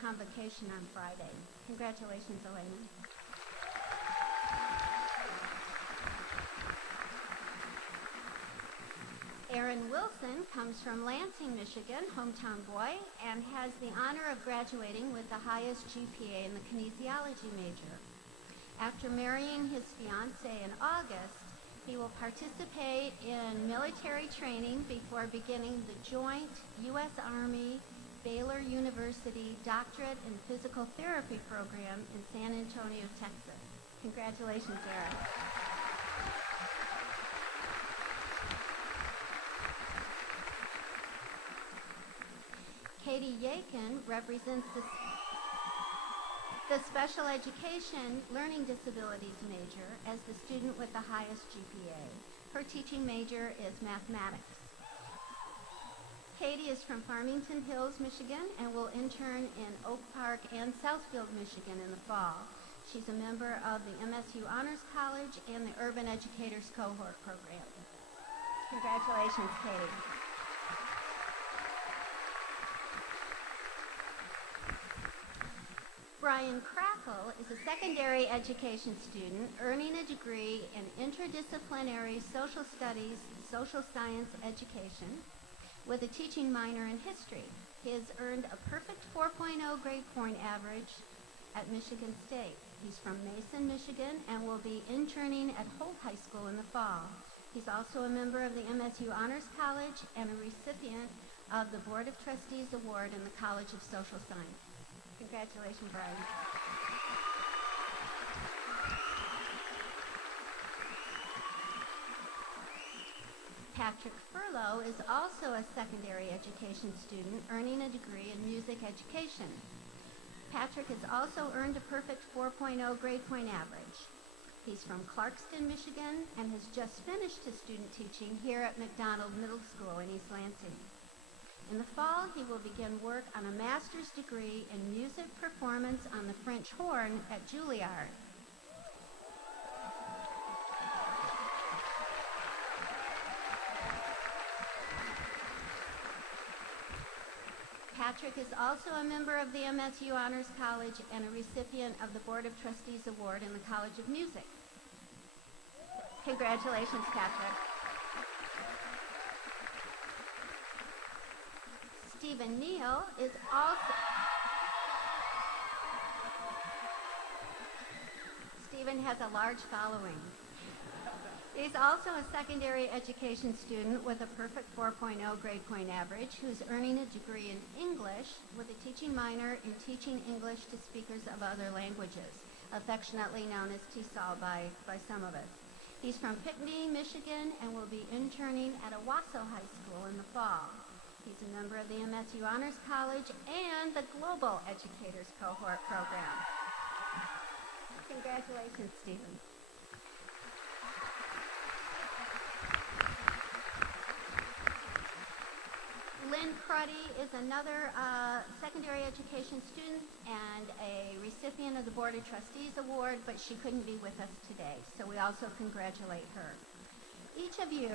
convocation on Friday. Congratulations, Elena. Aaron Wilson comes from Lansing, Michigan, hometown boy, and has the honor of graduating with the highest GPA in the kinesiology major. After marrying his fiancée in August, he will participate in military training before beginning the joint U.S. Army Baylor University Doctorate in Physical Therapy program in San Antonio, Texas. Congratulations, Aaron. Katie Yakin represents the Special Education Learning Disabilities major as the student with the highest GPA. Her teaching major is mathematics. Katie is from Farmington Hills, Michigan, and will intern in Oak Park and Southfield, Michigan in the fall. She's a member of the MSU Honors College and the Urban Educators Cohort Program. Congratulations, Katie. Brian Crackle is a secondary education student earning a degree in interdisciplinary social studies, social science education with a teaching minor in history. He has earned a perfect 4.0 grade point average at Michigan State. He's from Mason, Michigan, and will be interning at Holt High School in the fall. He's also a member of the MSU Honors College and a recipient of the Board of Trustees Award in the College of Social Science. Congratulations, Brian. Patrick Furlow is also a secondary education student earning a degree in music education. Patrick has also earned a perfect 4.0 grade point average. He's from Clarkston, Michigan, and has just finished his student teaching here at McDonald Middle School in East Lansing. In the fall, he will begin work on a master's degree in music performance on the French horn at Juilliard. Patrick is also a member of the MSU Honors College and a recipient of the Board of Trustees Award in the College of Music. Congratulations, Patrick. Stephen Neal is also... Stephen has a large following. He's also a secondary education student with a perfect 4.0 grade point average who's earning a degree in English with a teaching minor in teaching English to speakers of other languages, affectionately known as TESOL by some of us. He's from Pinckney, Michigan, and will be interning at Owasso High School in the fall. He's a member of the MSU Honors College and the Global Educators Cohort Program. Congratulations, Stephen. Lynn Cruddy is another secondary education student and a recipient of the Board of Trustees Award, but she couldn't be with us today, so we also congratulate her. Each of you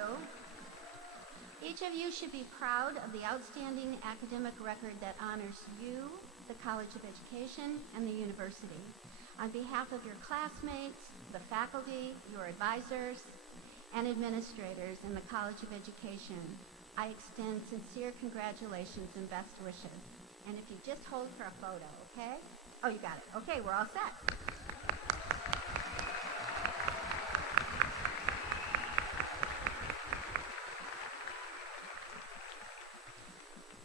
should be proud of the outstanding academic record that honors you, the College of Education, and the university. On behalf of your classmates, the faculty, your advisors, and administrators in the College of Education, I extend sincere congratulations and best wishes. And if you just hold for a photo, okay? Oh, you got it. Okay, we're all set.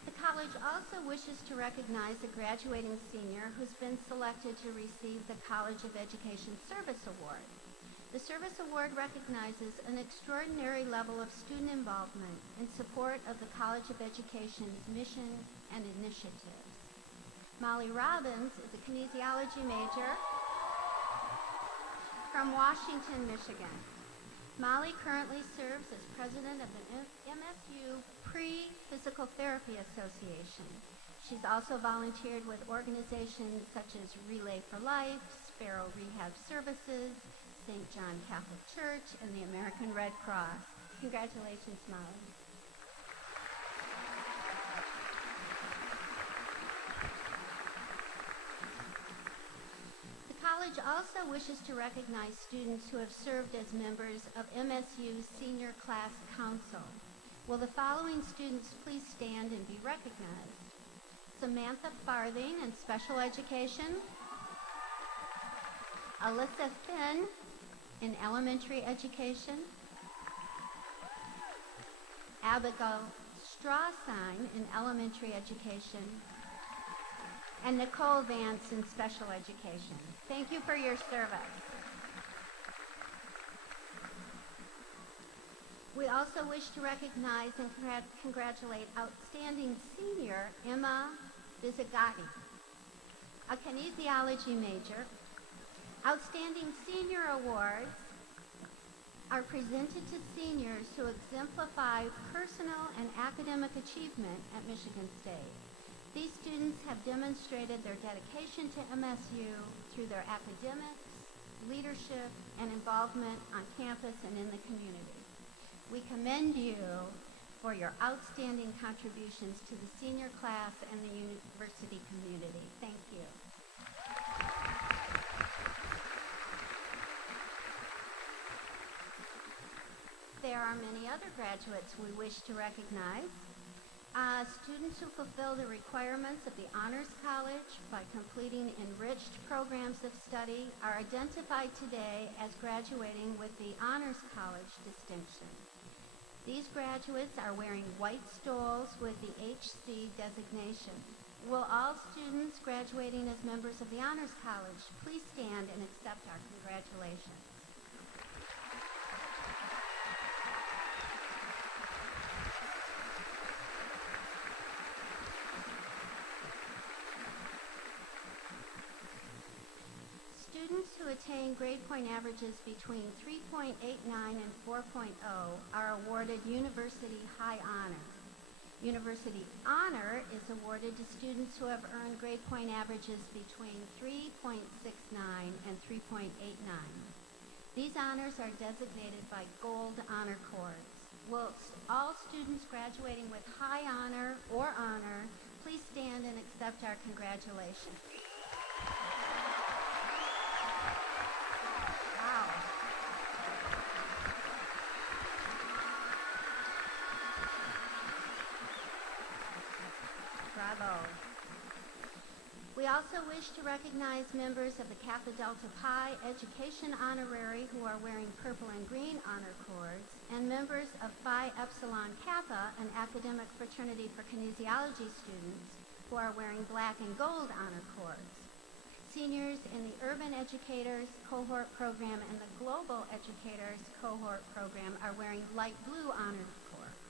The college also wishes to recognize a graduating senior who's been selected to receive the College of Education Service Award. The Service Award recognizes an extraordinary level of student involvement in support of the College of Education's mission and initiatives. Molly Robbins is a kinesiology major from Washington, Michigan. Molly currently serves as president of the MSU Pre-Physical Therapy Association. She's also volunteered with organizations such as Relay for Life, Sparrow Rehab Services, St. John Catholic Church, and the American Red Cross. Congratulations, Molly. The college also wishes to recognize students who have served as members of MSU's Senior Class Council. Will the following students please stand and be recognized? Samantha Farthing in Special Education, Alyssa Finn in Elementary Education, Abigail Strawsign in Elementary Education, and Nicole Vance in Special Education. Thank you for your service. We also wish to recognize and congratulate outstanding senior Emma Bizzagatti, a kinesiology major. Outstanding senior awards are presented to seniors who exemplify personal and academic achievement at Michigan State. These students have demonstrated their dedication to MSU through their academics, leadership, and involvement on campus and in the community. We commend you for your outstanding contributions to the senior class and the university community. Thank you. There are many other graduates we wish to recognize. Students who fulfill the requirements of the Honors College by completing enriched programs of study are identified today as graduating with the Honors College distinction. These graduates are wearing white stoles with the HC designation. Will all students graduating as members of the Honors College please stand and accept our congratulations? Students who attain grade point averages between 3.89 and 4.0 are awarded University High Honor. University Honor is awarded to students who have earned grade point averages between 3.69 and 3.89. These honors are designated by Gold Honor Cords. Will all students graduating with High Honor or Honor please stand and accept our congratulations? Wow. Bravo. We also wish to recognize members of the Kappa Delta Pi Education Honorary who are wearing purple and green honor cords, and members of Phi Epsilon Kappa, an academic fraternity for kinesiology students, who are wearing black and gold honor cords. Seniors in the Urban Educators Cohort Program and the Global Educators Cohort Program are wearing light blue honor cords.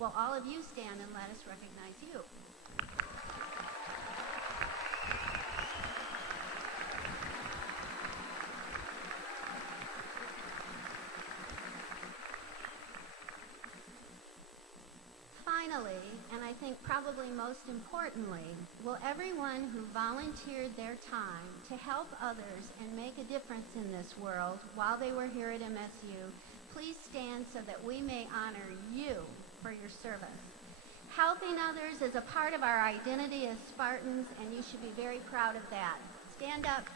Will all of you stand and let us recognize you? Finally, and and I think probably most importantly, will everyone who volunteered their time to help others and make a difference in this world while they were here at MSU, please stand so that we may honor you for your service. Helping others is a part of our identity as Spartans, and you should be very proud of that. Stand up.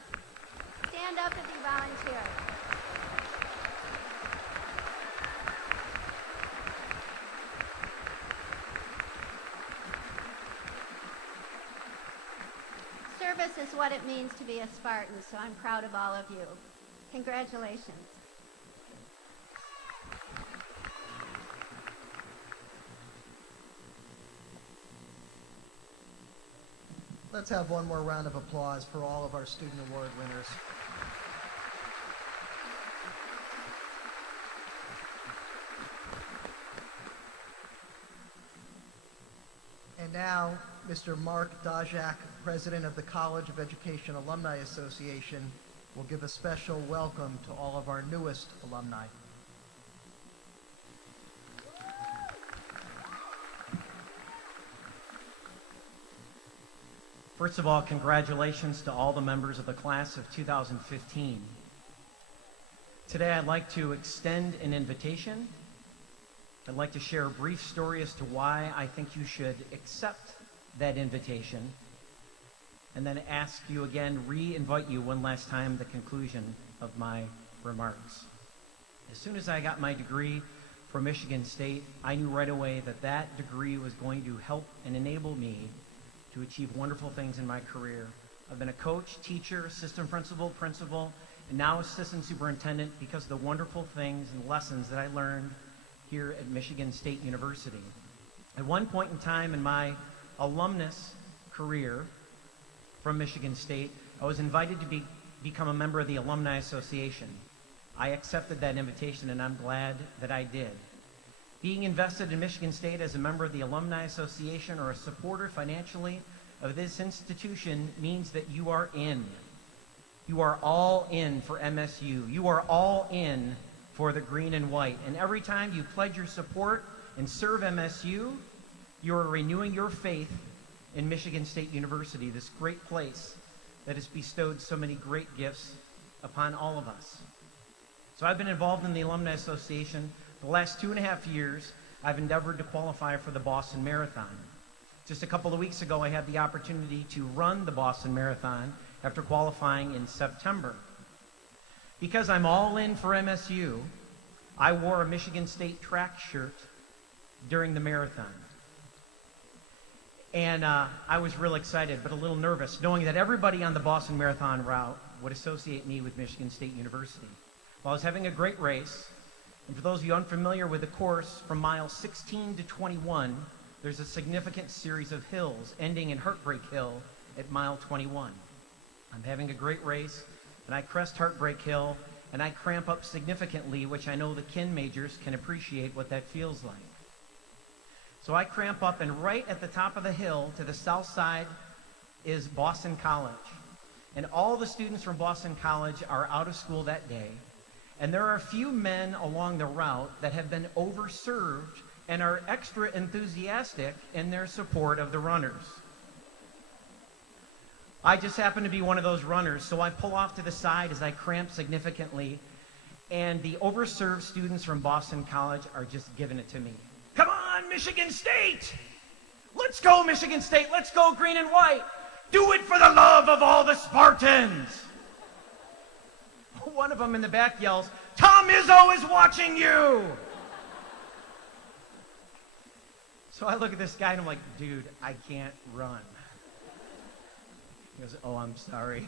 Stand up if you volunteer. Service is what it means to be a Spartan, so I'm proud of all of you. Congratulations. Let's have one more round of applause for all of our student award winners. And now, Mr. Mark Dajak, President of the College of Education Alumni Association, will give a special welcome to all of our newest alumni. First of all, congratulations to all the members of the class of 2015. Today I'd like to extend an invitation. I'd like to share a brief story as to why I think you should accept that invitation, and then ask you again, re-invite you one last time at the conclusion of my remarks. As soon as I got my degree from Michigan State, I knew right away that that degree was going to help and enable me to achieve wonderful things in my career. I've been a coach, teacher, assistant principal, and now assistant superintendent because of the wonderful things and lessons that I learned here at Michigan State University. At one point in time in my alumnus career from Michigan State, I was invited to become a member of the Alumni Association. I accepted that invitation, and I'm glad that I did. Being invested in Michigan State as a member of the Alumni Association or a supporter financially of this institution means that you are in. You are all in for MSU. You are all in for the green and white. And every time you pledge your support and serve MSU, you are renewing your faith in Michigan State University, this great place that has bestowed so many great gifts upon all of us. So I've been involved in the Alumni Association. The last 2.5 years, I've endeavored to qualify for the Boston Marathon. Just a couple of weeks ago, I had the opportunity to run the Boston Marathon after qualifying in September. Because I'm all in for MSU, I wore a Michigan State track shirt during the marathon. And I was real excited, but a little nervous, knowing that everybody on the Boston Marathon route would associate me with Michigan State University. Well, I was having a great race. And for those of you unfamiliar with the course, from miles 16 to 21, there's a significant series of hills, ending in Heartbreak Hill at mile 21. I'm having a great race, and I crest Heartbreak Hill, and I cramp up significantly, which I know the kin majors can appreciate what that feels like. So I cramp up, and right at the top of the hill to the south side is Boston College. And all the students from Boston College are out of school that day. And there are a few men along the route that have been overserved and are extra enthusiastic in their support of the runners. I just happen to be one of those runners, so I pull off to the side as I cramp significantly, and the overserved students from Boston College are just giving it to me. Come on, Michigan State! Let's go, Michigan State! Let's go, green and white! Do it for the love of all the Spartans! One of them in the back yells, Tom Izzo is watching you! So I look at this guy and I'm like, dude, I can't run. He goes, oh, I'm sorry.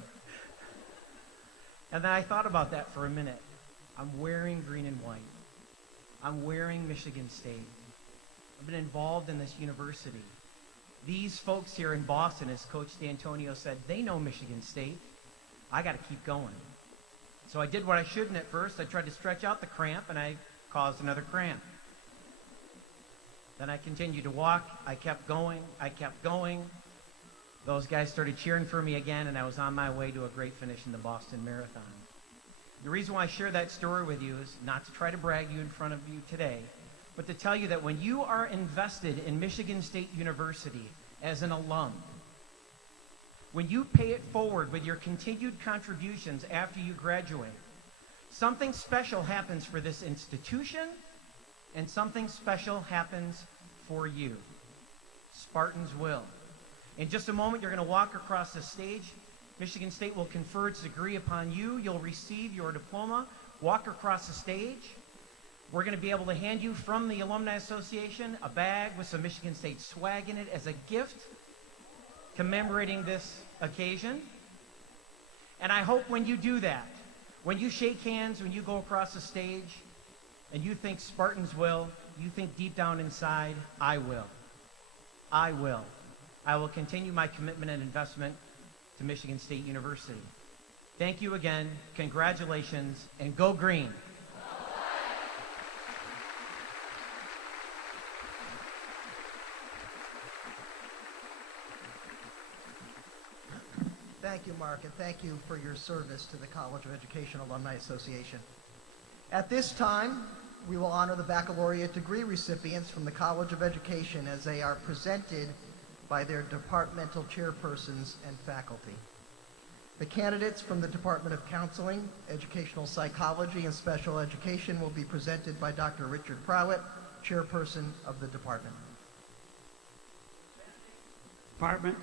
And then I thought about that for a minute. I'm wearing green and white. I'm wearing Michigan State. I've been involved in this university. These folks here in Boston, as Coach D'Antonio said, they know Michigan State. I got to keep going. So I did what I shouldn't at first. I tried to stretch out the cramp, and I caused another cramp. Then I continued to walk. I kept going. Those guys started cheering for me again, and I was on my way to a great finish in the Boston Marathon. The reason why I share that story with you is not to try to brag you in front of you today, but to tell you that when you are invested in Michigan State University as an alum, when you pay it forward with your continued contributions after you graduate, something special happens for this institution and something special happens for you. Spartans will. In just a moment, you're going to walk across the stage. Michigan State will confer its degree upon you. You'll receive your diploma. Walk across the stage. We're going to be able to hand you from the Alumni Association a bag with some Michigan State swag in it as a gift commemorating this occasion. And I hope when you do that, when you shake hands, when you go across the stage, and you think Spartans will, you think deep down inside, I will. I will. I will continue my commitment and investment to Michigan State University. Thank you again, congratulations, and go green. Thank you, Mark, and thank you for your service to the College of Education Alumni Association. At this time, we will honor the baccalaureate degree recipients from the College of Education as they are presented by their departmental chairpersons and faculty. The candidates from the Department of Counseling, Educational Psychology, and Special Education will be presented by Dr. Richard Prowett, chairperson of the department. Department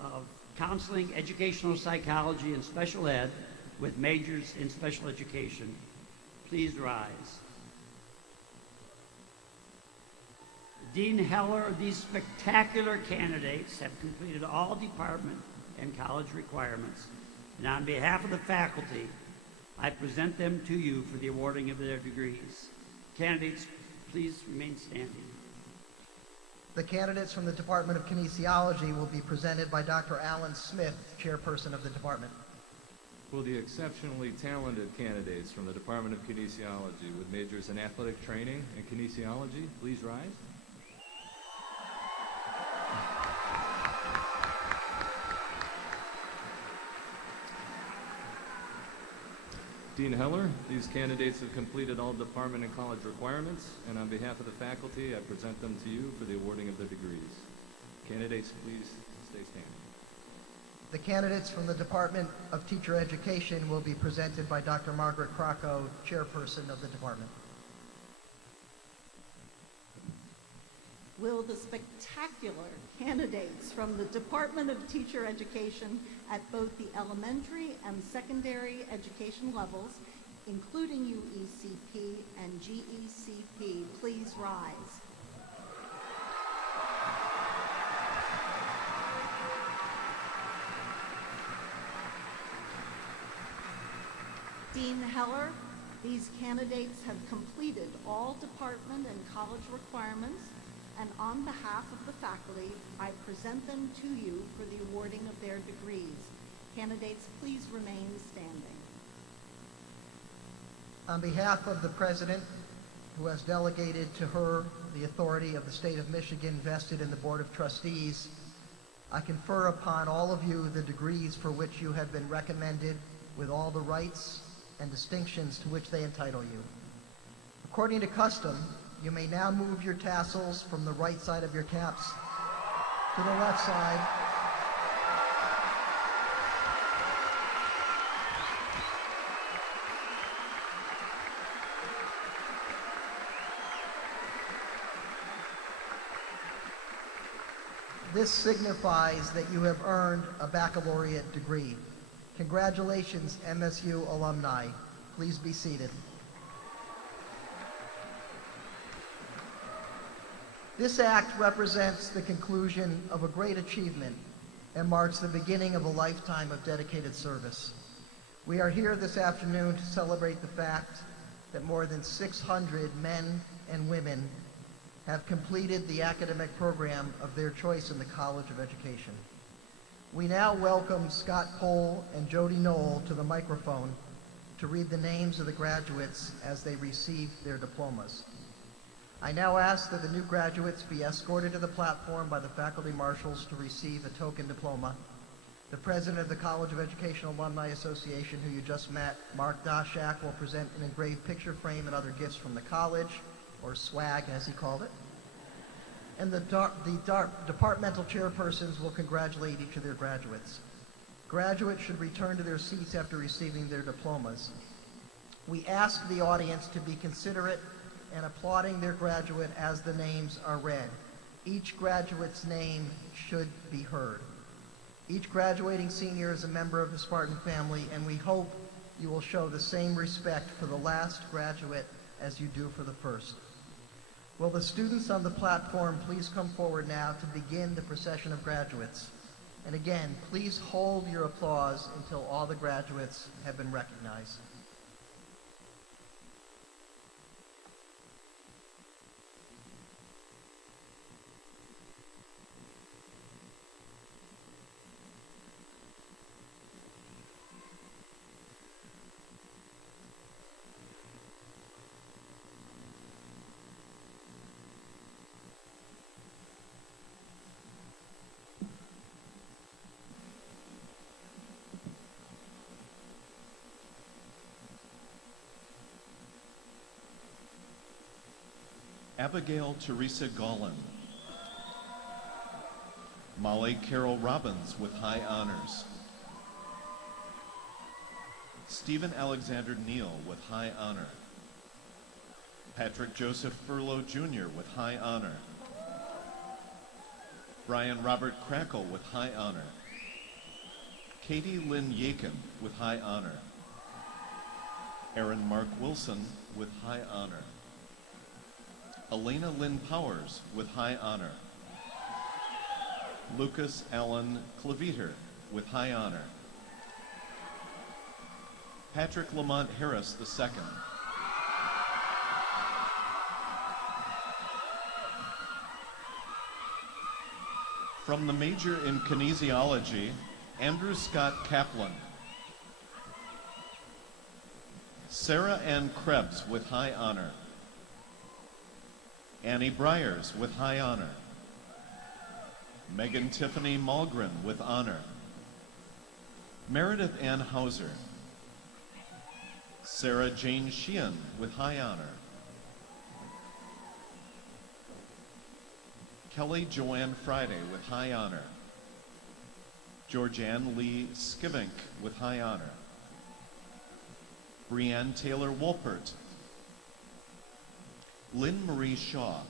of Counseling, Educational Psychology, and Special Ed with majors in Special Education. Please rise. Dean Heller, these spectacular candidates have completed all department and college requirements. And on behalf of the faculty, I present them to you for the awarding of their degrees. Candidates, please remain standing. The candidates from the Department of Kinesiology will be presented by Dr. Alan Smith, chairperson of the department. Will the exceptionally talented candidates from the Department of Kinesiology with majors in athletic training and kinesiology please rise? Dean Heller, these candidates have completed all department and college requirements, and on behalf of the faculty, I present them to you for the awarding of their degrees. Candidates, please stay standing. The candidates from the Department of Teacher Education will be presented by Dr. Margaret Crocco, chairperson of the department. Will the spectacular candidates from the Department of Teacher Education at both the elementary and secondary education levels, including UECP and GECP, please rise. Dean Heller, these candidates have completed all department and college requirements, and on behalf of the faculty, I present them to you for the awarding of their degrees. Candidates, please remain standing. On behalf of the President, who has delegated to her the authority of the State of Michigan vested in the Board of Trustees, I confer upon all of you the degrees for which you have been recommended with all the rights and distinctions to which they entitle you. According to custom, you may now move your tassels from the right side of your caps to the left side. This signifies that you have earned a baccalaureate degree. Congratulations, MSU alumni. Please be seated. This act represents the conclusion of a great achievement and marks the beginning of a lifetime of dedicated service. We are here this afternoon to celebrate the fact that more than 600 men and women have completed the academic program of their choice in the College of Education. We now welcome Scott Cole and Jody Knoll to the microphone to read the names of the graduates as they receive their diplomas. I now ask that the new graduates be escorted to the platform by the faculty marshals to receive a token diploma. The president of the College of Education Alumni Association, who you just met, Mark Doshak, will present an engraved picture frame and other gifts from the college. or swag as he called it. And the departmental chairpersons will congratulate each of their graduates. Graduates should return to their seats after receiving their diplomas. We ask the audience to be considerate and applauding their graduate as the names are read. Each graduate's name should be heard. Each graduating senior is a member of the Spartan family, and we hope you will show the same respect for the last graduate as you do for the first. Will the students on the platform please come forward now to begin the procession of graduates? And again, please hold your applause until all the graduates have been recognized. Abigail Teresa Gollin. Molly Carol Robbins with high honors. Stephen Alexander Neal with high honor. Patrick Joseph Furlow Jr. with high honor. Brian Robert Crackle with high honor. Katie Lynn Yakin with high honor. Aaron Mark Wilson with high honor. Elena Lynn Powers with high honor. Lucas Allen Cleveter with high honor. Patrick Lamont Harris II. From the major in kinesiology, Andrew Scott Kaplan. Sarah Ann Krebs with high honor. Annie Bryers with high honor. Megan Tiffany Malgren with honor. Meredith Ann Hauser. Sarah Jane Sheehan with high honor. Kelly Joanne Friday with high honor. Georgianne Lee Skivink with high honor. Brianne Taylor Wolpert. Lynn Marie Shaw.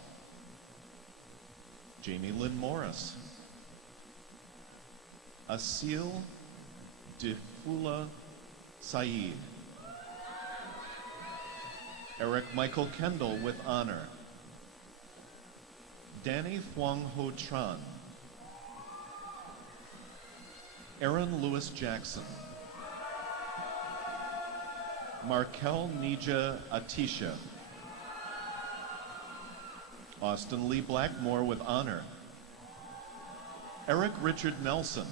Jamie Lynn Morris. Asil Defula Saeed. Eric Michael Kendall with honor. Danny Thuong Ho Tran. Aaron Lewis Jackson. Markel Nija Atisha. Austin Lee Blackmore with honor. Eric Richard Nelson.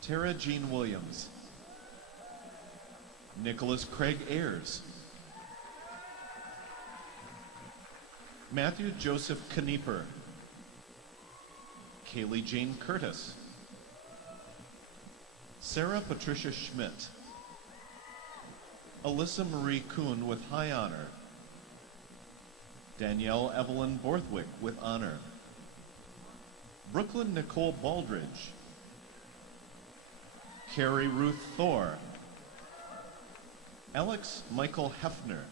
Tara Jean Williams. Nicholas Craig Ayers. Matthew Joseph Knieper. Kaylee Jane Curtis. Sarah Patricia Schmidt. Alyssa Marie Kuhn with high honor. Danielle Evelyn Borthwick with honor. Brooklyn Nicole Baldridge. Carrie Ruth Thor. Alex Michael Hefner.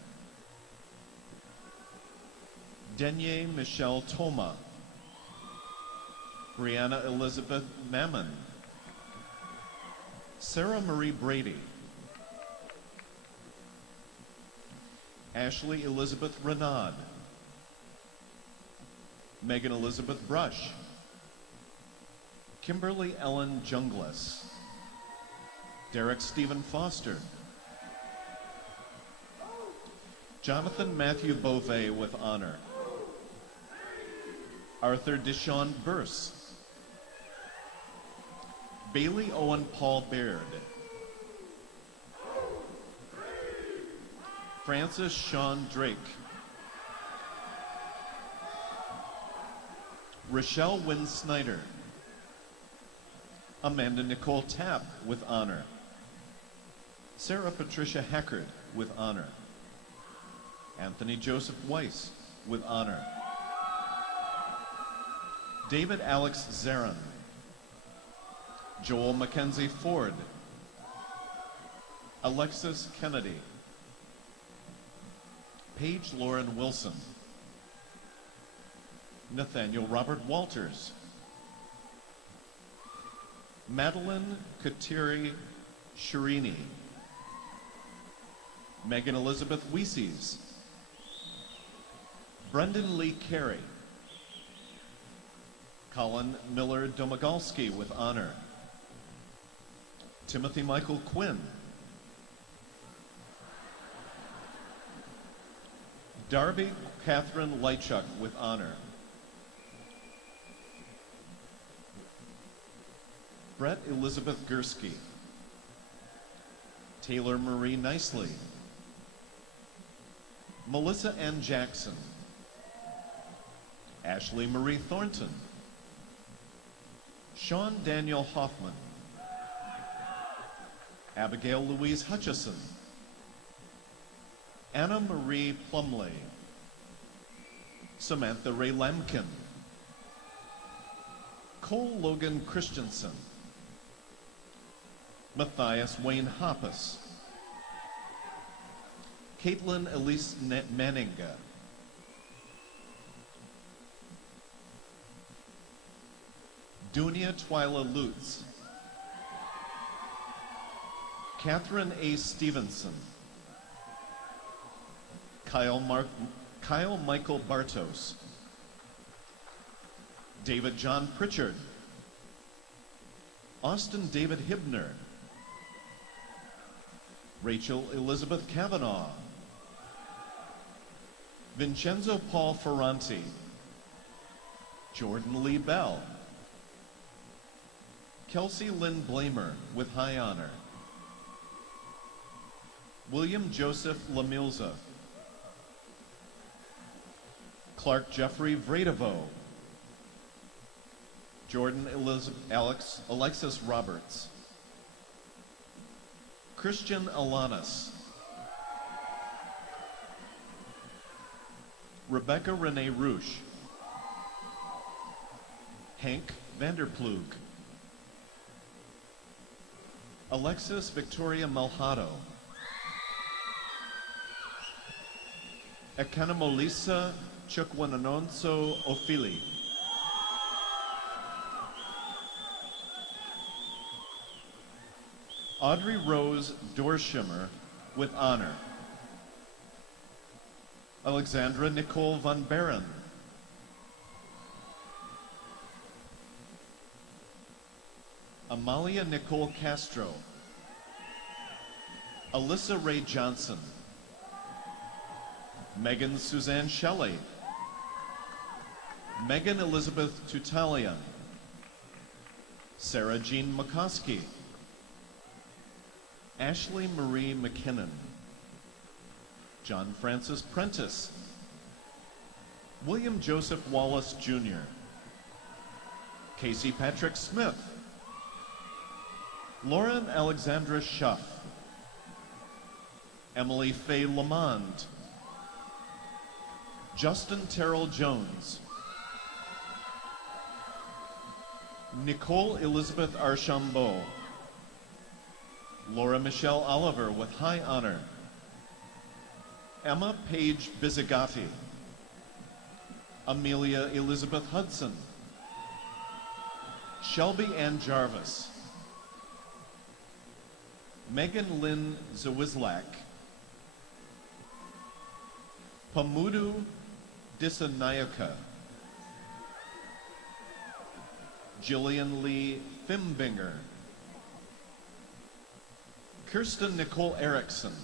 Denye Michelle Toma. Brianna Elizabeth Mammon. Sarah Marie Brady. Ashley Elizabeth Renaud. Megan Elizabeth Brush. Kimberly Ellen Jungles. Derek Stephen Foster. Jonathan Matthew Beauvais with honor. Arthur Deshawn Burse. Bailey Owen Paul Baird. Francis Sean Drake. Rochelle Wynn Snyder. Amanda Nicole Tapp with honor. Sarah Patricia Heckard with honor. Anthony Joseph Weiss with honor. David Alex Zarin. Joel Mackenzie Ford. Alexis Kennedy. Paige Lauren Wilson. Nathaniel Robert Walters. Madeline Kateri Shirini. Megan Elizabeth Weeses. Brendan Lee Carey. Colin Miller Domagalski with honor. Timothy Michael Quinn. Darby Catherine Lightchuck with honor. Brett Elizabeth Gursky. Taylor Marie Nicely. Melissa Ann Jackson. Ashley Marie Thornton. Sean Daniel Hoffman. Abigail Louise Hutchison. Anna Marie Plumley. Samantha Ray Lemkin. Cole Logan Christensen. Matthias Wayne Hoppus. Caitlin Elise Manninga. Dunia Twyla Lutz. Catherine A. Stevenson. Kyle Michael Bartos. David John Pritchard. Austin David Hibner. Rachel Elizabeth Kavanaugh. Vincenzo Paul Ferranti. Jordan Lee Bell. Kelsey Lynn Blamer with high honor. William Joseph Lamilza. Clark Jeffrey Vredevo. Jordan Alexis Roberts. Christian Alanis. Rebecca Renee Roosh. Hank Vanderplug. Alexis Victoria Malhado. Ekanamolisa Chukwananonso Ofili. Audrey Rose Dorshimmer with honor. Alexandra Nicole Van Baren. Amalia Nicole Castro. Alyssa Ray Johnson. Megan Suzanne Shelley. Megan Elizabeth Tutalian. Sarah Jean McCoskey. Ashley Marie McKinnon. John Francis Prentice. William Joseph Wallace Jr. Casey Patrick Smith. Lauren Alexandra Schuff. Emily Faye Lamond. Justin Terrell Jones. Nicole Elizabeth Archambault. Laura Michelle Oliver with high honor. Emma Page Bizigati. Amelia Elizabeth Hudson. Shelby Ann Jarvis. Megan Lynn Zawislak. Pamudu Dissanayaka. Jillian Lee Fimbinger. Kirsten Nicole Erickson.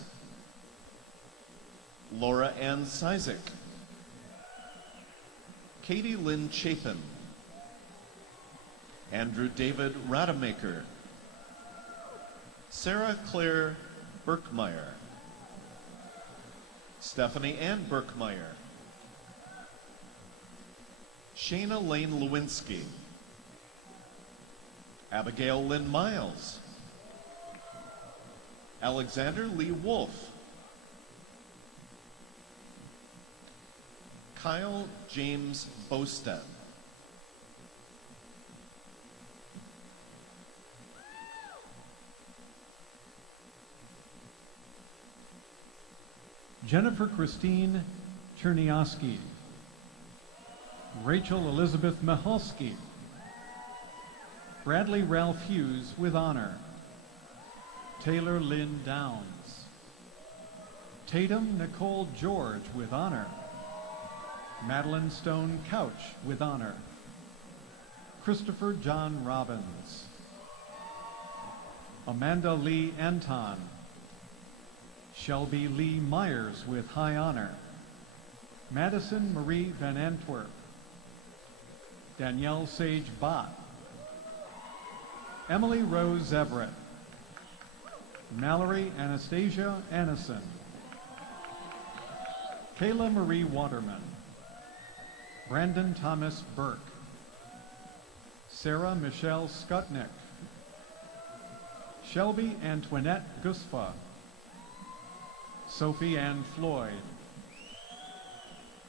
Laura Ann Sizik. Katie Lynn Chapin. Andrew David Rademacher. Sarah Claire Berkmeyer. Stephanie Ann Berkmeyer. Shayna Lane Lewinsky. Abigail Lynn Miles. Alexander Lee Wolf. Kyle James Bosted. Jennifer Christine Cherniowski. Rachel Elizabeth Mihalski. Bradley Ralph Hughes with honor. Taylor Lynn Downs. Tatum Nicole George with honor. Madeline Stone Couch with honor. Christopher John Robbins. Amanda Lee Anton. Shelby Lee Myers with high honor. Madison Marie Van Antwerp. Danielle Sage Bott. Emily Rose Everett. Mallory Anastasia Annison. Kayla Marie Waterman. Brandon Thomas Burke. Sarah Michelle Skutnick. Shelby Antoinette Gusfa. Sophie Ann Floyd.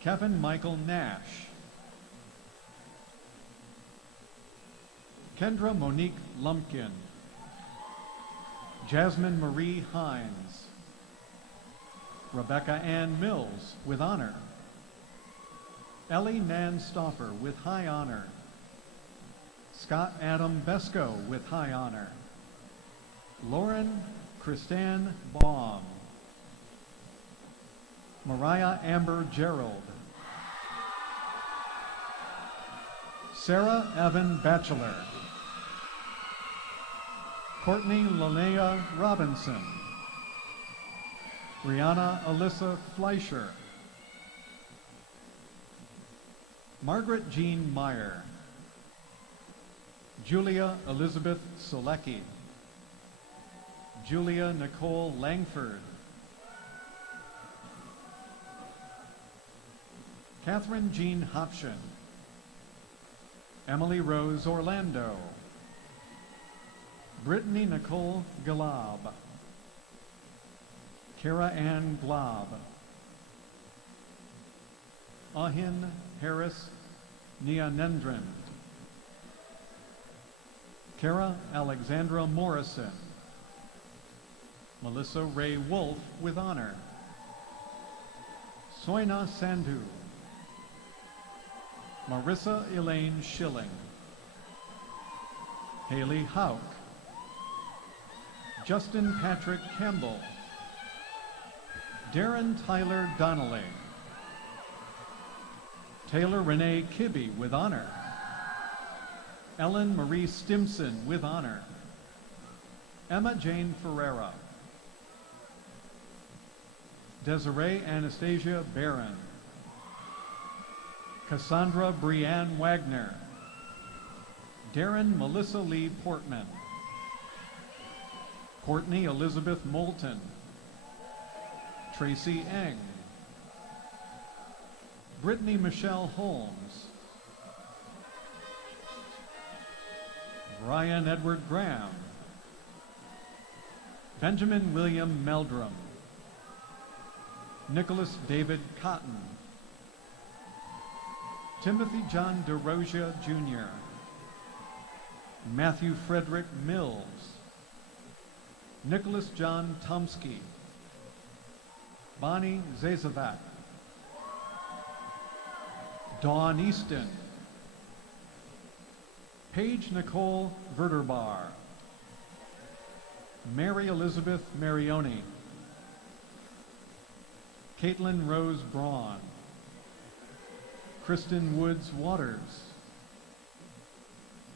Kevin Michael Nash. Kendra Monique Lumpkin. Jasmine Marie Hines. Rebecca Ann Mills with honor. Ellie Nan Stoffer with high honor. Scott Adam Besco with high honor. Lauren Kristan Baum. Mariah Amber Gerald. Sarah Evan Batchelor. Courtney Linnea Robinson. Brianna Alyssa Fleischer. Margaret Jean Meyer. Julia Elizabeth Solecki. Julia Nicole Langford. Catherine Jean Hopshin. Emily Rose Orlando. Brittany Nicole Galab. Kara Ann Glob. Ahin Harris Nianendran. Kara Alexandra Morrison. Melissa Ray Wolf with honor. Soina Sandhu. Marissa Elaine Schilling. Haley Hauk. Justin Patrick Campbell. Darren Tyler Donnelly. Taylor Renee Kibbe with honor. Ellen Marie Stimson with honor. Emma Jane Ferreira. Desiree Anastasia Barron. Cassandra Brianne Wagner. Darren Melissa Lee Portman. Courtney Elizabeth Moulton. Tracy Eng. Brittany Michelle Holmes. Brian Edward Graham. Benjamin William Meldrum. Nicholas David Cotton. Timothy John DeRosia Jr. Matthew Frederick Mills. Nicholas John Tomsky. Bonnie Zazavat. Dawn Easton. Paige Nicole Verderbar. Mary Elizabeth Marioni. Caitlin Rose Braun. Kristen Woods Waters.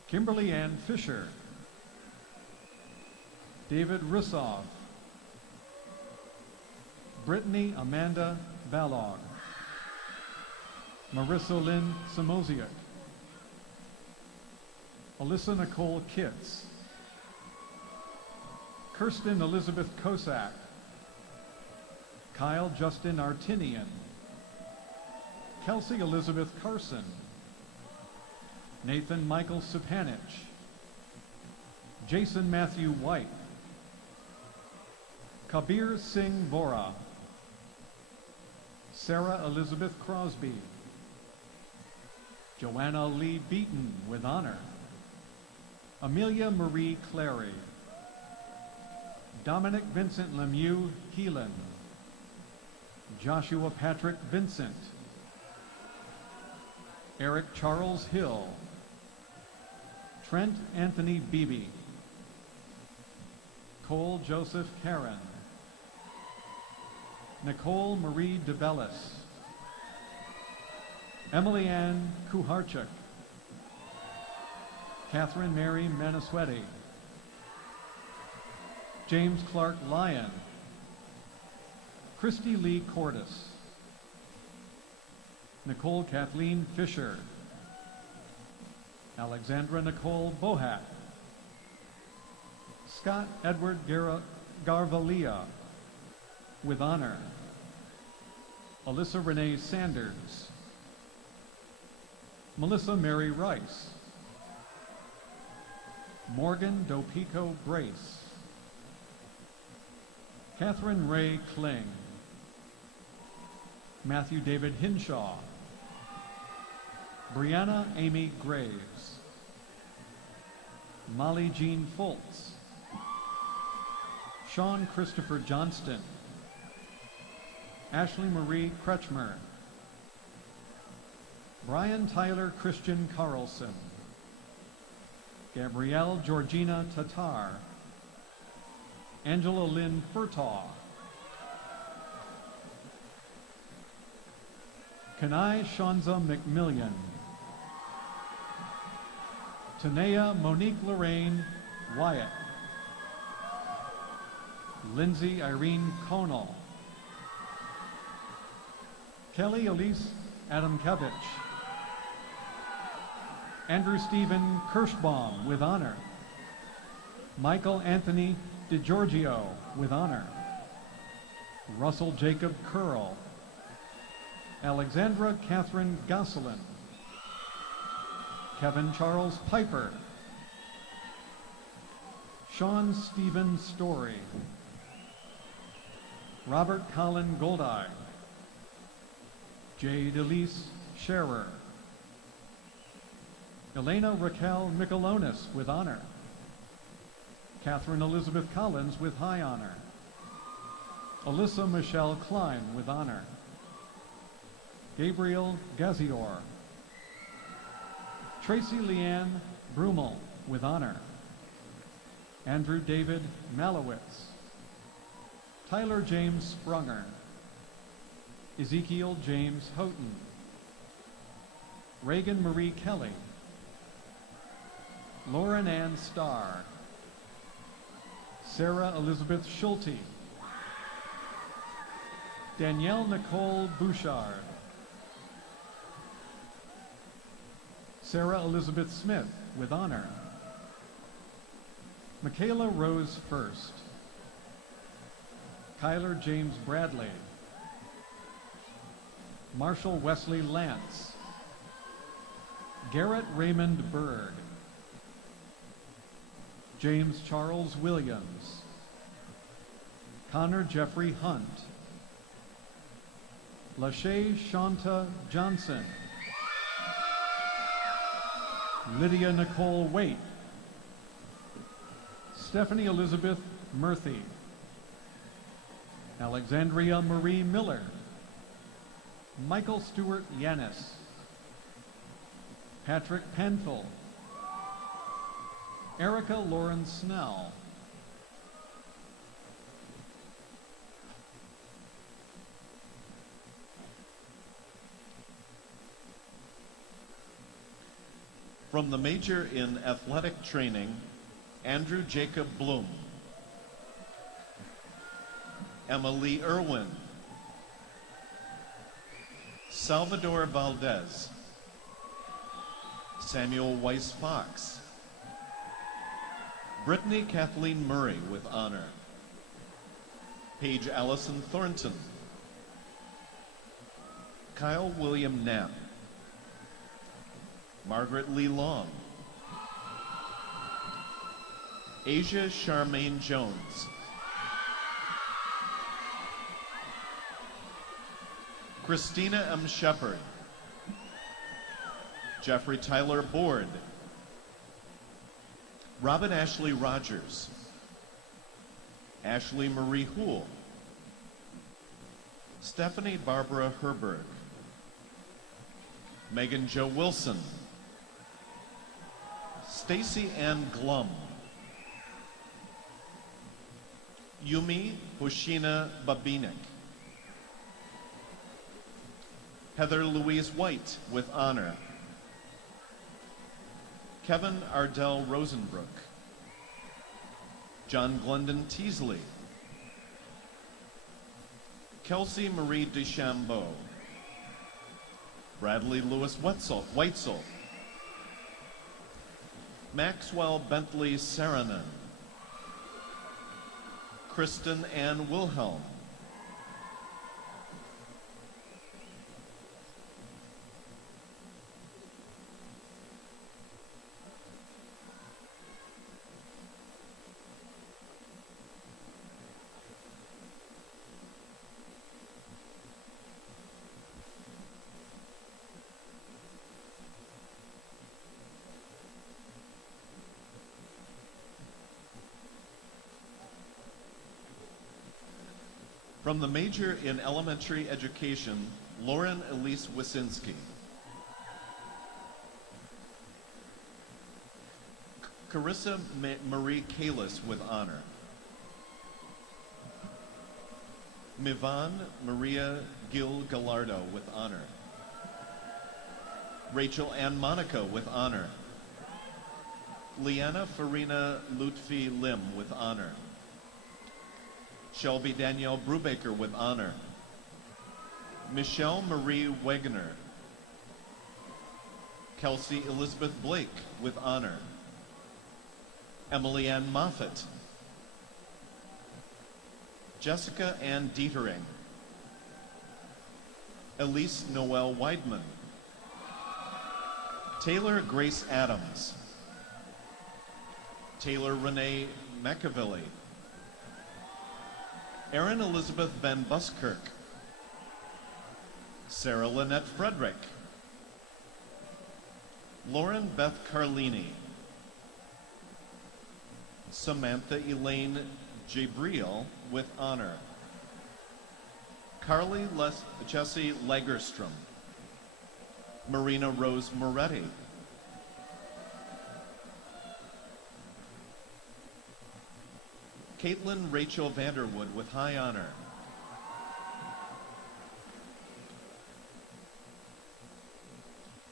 Kimberly Ann Fisher. David Rissoff. Brittany Amanda Balog. Marissa Lynn Samosiak. Alyssa Nicole Kitts. Kirsten Elizabeth Kosak. Kyle Justin Artinian. Kelsey Elizabeth Carson. Nathan Michael Supanich. Jason Matthew White. Kabir Singh Vora, Sarah Elizabeth Crosby, Joanna Lee Beaton with honor, Amelia Marie Clary, Dominic Vincent Lemieux Heelan, Joshua Patrick Vincent, Eric Charles Hill, Trent Anthony Beebe, Cole Joseph Karen, Nicole Marie DeBellis, Emily Ann Kuharchuk, Catherine Mary Manaswetti, James Clark Lyon, Christy Lee Cordis, Nicole Kathleen Fisher, Alexandra Nicole Bohat, Scott Edward Garvalia with honor, Alyssa Renee Sanders, Melissa Mary Rice, Morgan Dopico Grace, Catherine Ray Kling, Matthew David Hinshaw, Brianna Amy Graves, Molly Jean Foltz, Sean Christopher Johnston, Ashley Marie Kretschmer, Brian Tyler Christian Carlson, Gabrielle Georgina Tatar, Angela Lynn Furtaw, Kanai Shanza McMillian, Tanea Monique Lorraine Wyatt, Lindsay Irene Conal, Kelly Elise Adamkevich, Andrew Stephen Kirschbaum with honor, Michael Anthony DeGiorgio with honor, Russell Jacob Curl, Alexandra Catherine Gosselin, Kevin Charles Piper, Sean Stephen Story, Robert Colin Goldeye, Jade Elise Scherer, Elena Raquel Michelonis with honor, Catherine Elizabeth Collins with high honor, Alyssa Michelle Klein with honor, Gabriel Gazior, Tracy Leanne Brumel with honor, Andrew David Malowitz, Tyler James Sprunger, Ezekiel James Houghton, Reagan Marie Kelly, Lauren Ann Starr, Sarah Elizabeth Schulte, Danielle Nicole Bouchard, Sarah Elizabeth Smith with honor, Michaela Rose First, Kyler James Bradley, Marshall Wesley Lance, Garrett Raymond Berg, James Charles Williams, Connor Jeffrey Hunt, Lachey Shanta Johnson, Lydia Nicole Waite, Stephanie Elizabeth Murphy, Alexandria Marie Miller, Michael Stewart Yanis, Patrick Penfield, Erica Lauren Snell, from the major in athletic training, Andrew Jacob Bloom, Emily Irwin, Salvador Valdez, Samuel Weiss Fox, Brittany Kathleen Murray with honor, Paige Allison Thornton, Kyle William Knapp, Margaret Lee Long, Asia Charmaine Jones, Christina M. Shepard, Jeffrey Tyler Board, Robin Ashley Rogers, Ashley Marie Houle, Stephanie Barbara Herberg, Megan Jo Wilson, Stacy Ann Glum, Yumi Hoshina Babinik, Heather Louise White with honor, Kevin Ardell Rosenbrook, John Glendon Teasley, Kelsey Marie DeChambeau, Bradley Lewis Weitzel, Maxwell Bentley Saranen, Kristen Ann Wilhelm, from the major in elementary education, Lauren Elise Wysinski. Carissa Marie Kalis with honor. Mivan Maria Gil Gallardo with honor. Rachel Ann Monaco with honor. Liana Farina Lutfi Lim with honor. Shelby Danielle Brubaker with honor. Michelle Marie Wegener. Kelsey Elizabeth Blake with honor. Emily Ann Moffett. Jessica Ann Dietering. Elise Noel Weidman. Taylor Grace Adams. Taylor Renee McAvilly. Erin Elizabeth Van Buskirk. Sarah Lynette Frederick. Lauren Beth Carlini. Samantha Elaine Jabriel with honor. Carly Jessie Lagerstrom. Marina Rose Moretti. Caitlin Rachel Vanderwood with high honor.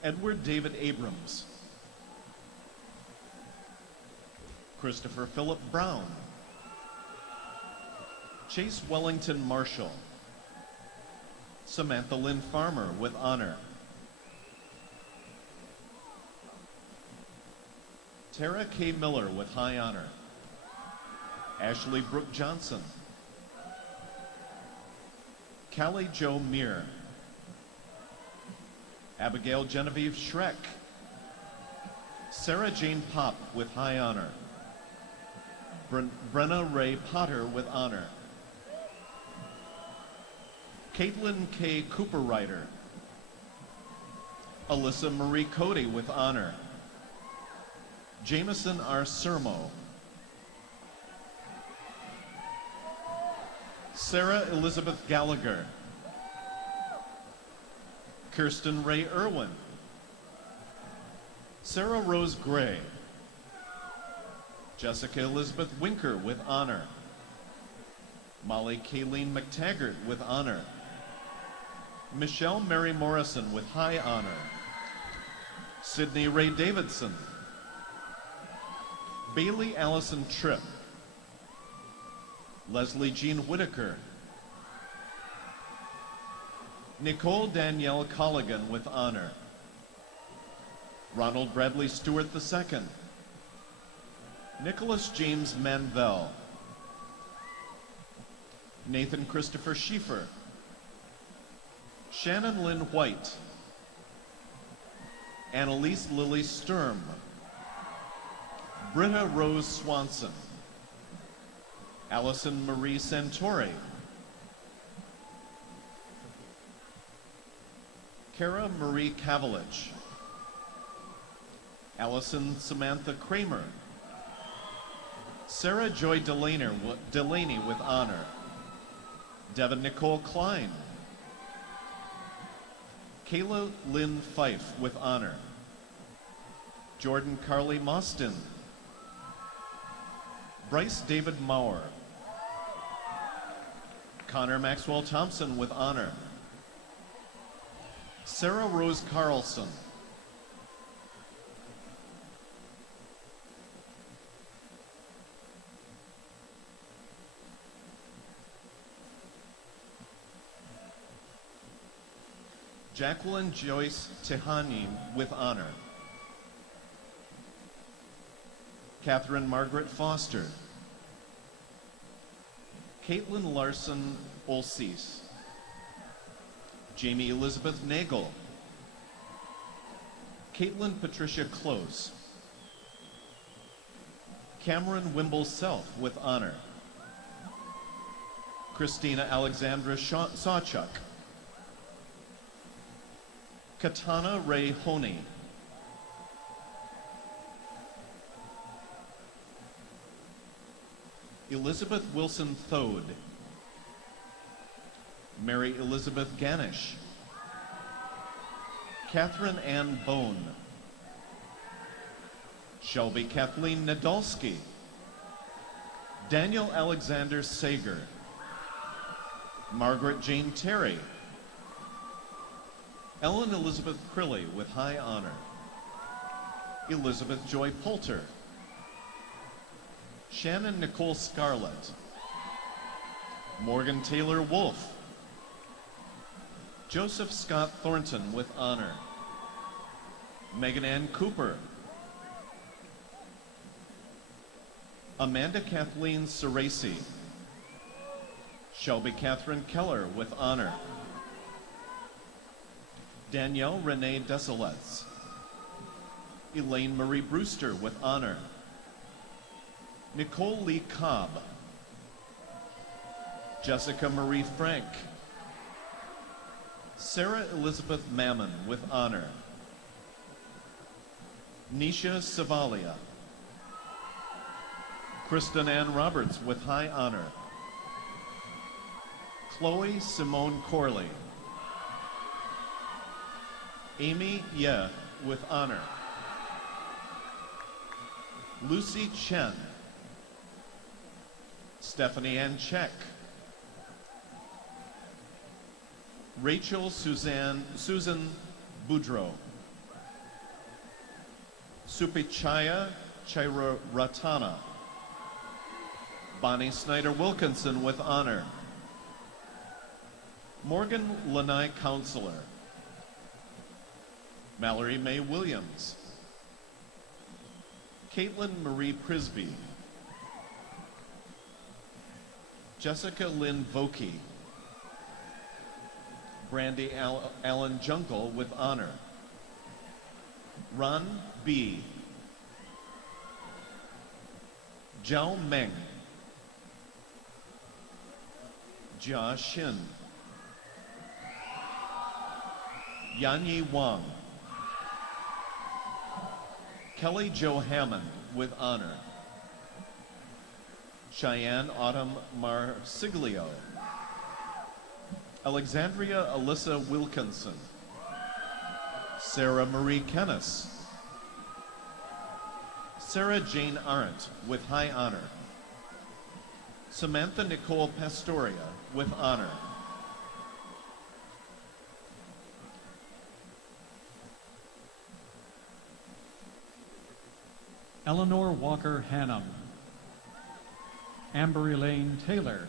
Edward David Abrams. Christopher Philip Brown. Chase Wellington Marshall. Samantha Lynn Farmer with honor. Tara K. Miller with high honor. Ashley Brooke Johnson. Callie Jo Meir. Abigail Genevieve Schreck. Sarah Jane Pop with high honor. Brenna Ray Potter with honor. Caitlin K. Cooper-Ryder. Alyssa Marie Cody with honor. Jameson R. Sermo. Sarah Elizabeth Gallagher. Kirsten Ray Irwin. Sarah Rose Gray. Jessica Elizabeth Winker with honor. Molly Kayleen McTaggart with honor. Michelle Mary Morrison with high honor. Sydney Ray Davidson. Bailey Allison Tripp. Leslie Jean Whitaker. Nicole Danielle Colligan with honor. Ronald Bradley Stewart II. Nicholas James Manvell. Nathan Christopher Schiefer. Shannon Lynn White. Annalise Lily Sturm. Britta Rose Swanson. Allison Marie Santori. Kara Marie Kavalich, Allison Samantha Kramer, Sarah Joy Delaney with honor, Devin Nicole Klein, Kayla Lynn Fife with honor, Jordan Carly Mostyn, Bryce David Maurer, Connor Maxwell Thompson with honor, Sarah Rose Carlson, Jacqueline Joyce Tehani with honor, Catherine Margaret Foster, Caitlin Larson Olsees, Jamie Elizabeth Nagel, Caitlin Patricia Close, Cameron Wimble Self with honor, Christina Alexandra Sawchuk, Katana Ray Honey, Elizabeth Wilson Thode, Mary Elizabeth Ganish, Catherine Ann Bone, Shelby Kathleen Nadolski, Daniel Alexander Sager, Margaret Jane Terry, Ellen Elizabeth Crilly with high honor, Elizabeth Joy Poulter, Shannon Nicole Scarlett, Morgan Taylor Wolfe, Joseph Scott Thornton with honor, Megan Ann Cooper, Amanda Kathleen Cerasi, Shelby Catherine Keller with honor, Danielle Renee Desilets, Elaine Marie Brewster with honor, Nicole Lee Cobb, Jessica Marie Frank, Sarah Elizabeth Mammon with honor, Nisha Savalia, Kristen Ann Roberts with high honor, Chloe Simone Corley, Amy Ye with honor, Lucy Chen, Stephanie Ann Check, Rachel Susan Boudreau, Supichaya Chairatana, Bonnie Snyder Wilkinson with honor, Morgan Lanai Counselor, Mallory Mae Williams, Caitlin Marie Prisby, Jessica Lynn Vokey, Brandy Allen Jungle with honor, Ron B, Zhao Meng, Jia Xin, Yanyi Wang, Kelly Jo Hammond with honor, Cheyenne Autumn Marsiglio, Alexandria Alyssa Wilkinson, Sarah Marie Kennis, Sarah Jane Arndt with high honor, Samantha Nicole Pastoria with honor, Eleanor Walker Hannum, Amber Elaine Taylor,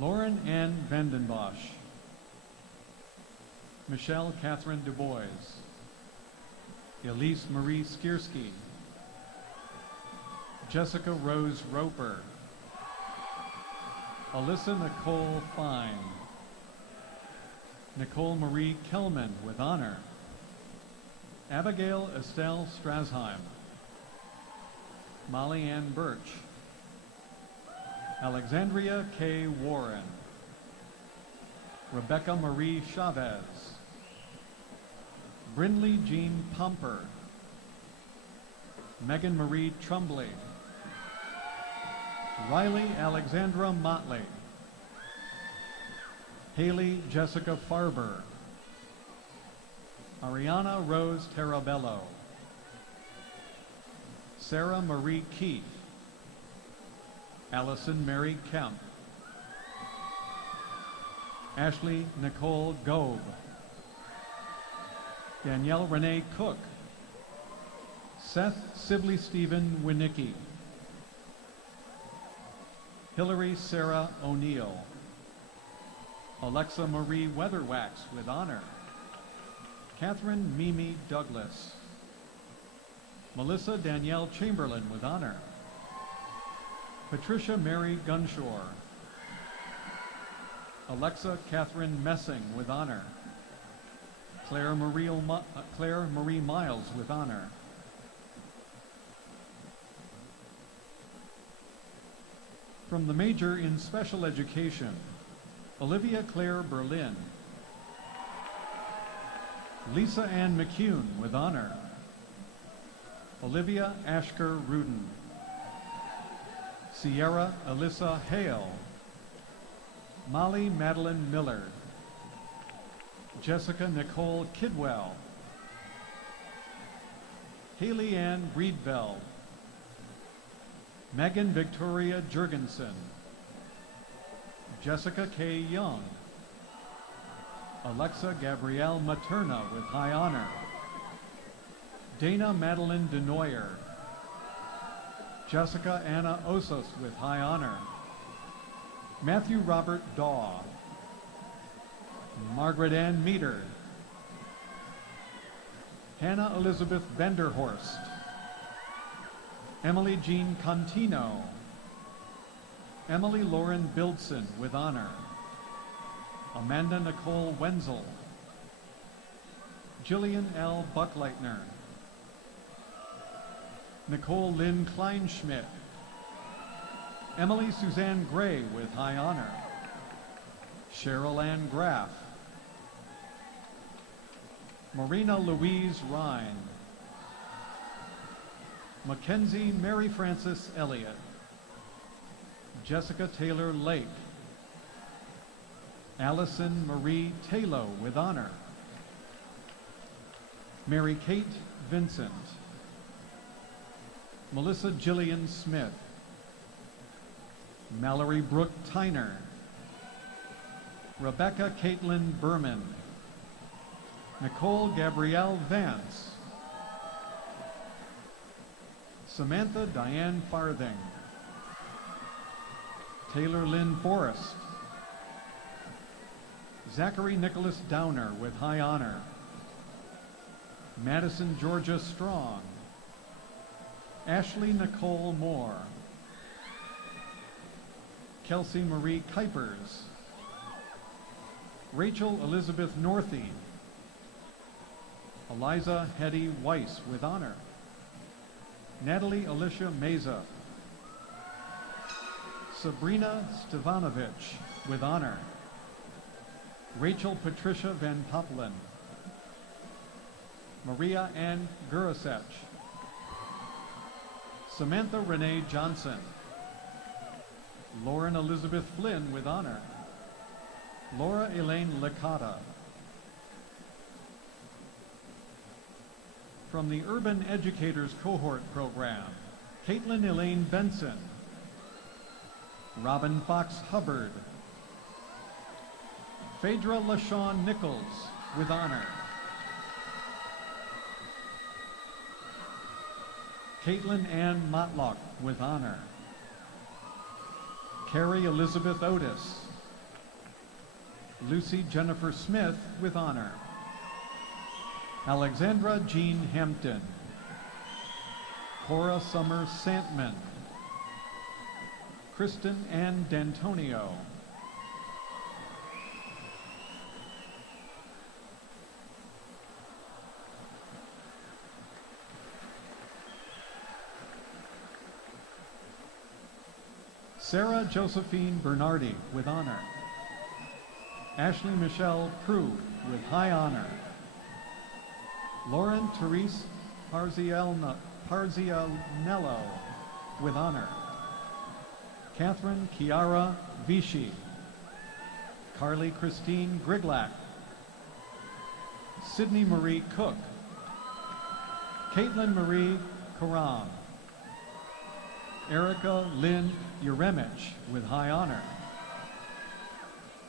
Lauren Ann Vandenbosch, Michelle Catherine DuBois, Elise Marie Skierski, Jessica Rose Roper, Alyssa Nicole Fine, Nicole Marie Kellman with honor, Abigail Estelle Strasheim, Molly Ann Birch, Alexandria K. Warren, Rebecca Marie Chavez, Brindley Jean Pomper, Megan Marie Trumbley, Riley Alexandra Motley, Haley Jessica Farber, Ariana Rose Terabello, Sarah Marie Keefe, Allison Mary Kemp, Ashley Nicole Gobe, Danielle Renee Cook, Seth Sibley Stephen Winicki, Hillary Sarah O'Neill, Alexa Marie Weatherwax with honor, Catherine Mimi Douglas, Melissa Danielle Chamberlain with honor, Patricia Mary Gunshore, Alexa Catherine Messing with honor, Claire Marie Miles with honor, from the major in special education, Olivia Claire Berlin, Lisa Ann McCune with honor, Olivia Ashker Rudin, Sierra Alyssa Hale, Molly Madeline Miller, Jessica Nicole Kidwell, Haley Ann Breedveld, Megan Victoria Jurgensen, Jessica K. Young, Alexa Gabrielle Materna with high honor, Dana Madeline DeNoyer, Jessica Anna Osos with high honor, Matthew Robert Daw, Margaret Ann Meter, Hannah Elizabeth Vanderhorst, Emily Jean Contino, Emily Lauren Bildson with honor, Amanda Nicole Wenzel, Jillian L. Buckleitner, Nicole Lynn Kleinschmidt, Emily Suzanne Gray with high honor, Cheryl Ann Graff, Marina Louise Rhine, Mackenzie Mary Frances Elliott, Jessica Taylor Lake, Allison Marie Taylor with honor, Mary Kate Vincent, Melissa Jillian Smith, Mallory Brooke Tyner, Rebecca Caitlin Berman, Nicole Gabrielle Vance, Samantha Diane Farthing, Taylor Lynn Forrest, Zachary Nicholas Downer with high honor, Madison Georgia Strong, Ashley Nicole Moore, Kelsey Marie Kuipers, Rachel Elizabeth Northey, Eliza Hetty Weiss with honor, Natalie Alicia Meza, Sabrina Stavanovich with honor, Rachel Patricia Van Poppelen, Maria Ann Gurasech, Samantha Renee Johnson, Lauren Elizabeth Flynn with honor, Laura Elaine Licata. From the Urban Educators Cohort Program, Caitlin Elaine Benson, Robin Fox Hubbard, Phaedra LaShawn Nichols with honor, Caitlin Ann Motlock with honor, Carrie Elizabeth Otis, Lucy Jennifer Smith with honor, Alexandra Jean Hampton, Cora Summer Santman, Kristen Ann D'Antonio, Sarah Josephine Bernardi with honor, Ashley Michelle Prue with high honor. Lauren Therese Parzianello with honor. Catherine Chiara Vichy. Carly Christine Griglak. Sydney Marie Cook. Caitlin Marie Karam. Erica Lynn Uremich with high honor.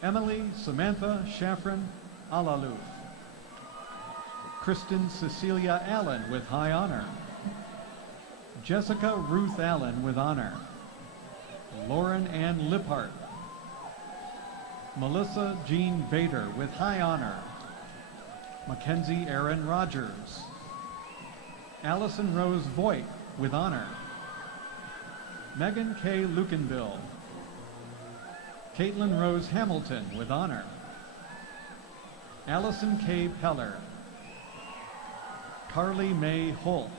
Emily Samantha Shafran Alaluf. Kristen Cecilia Allen with high honor. Jessica Ruth Allen with honor. Lauren Ann Liphart. Melissa Jean Bader with high honor. Mackenzie Aaron Rogers. Allison Rose Voigt with honor. Megan K. Lukenbill. Caitlin Rose Hamilton with honor. Allison K. Peller. Carly May Holt.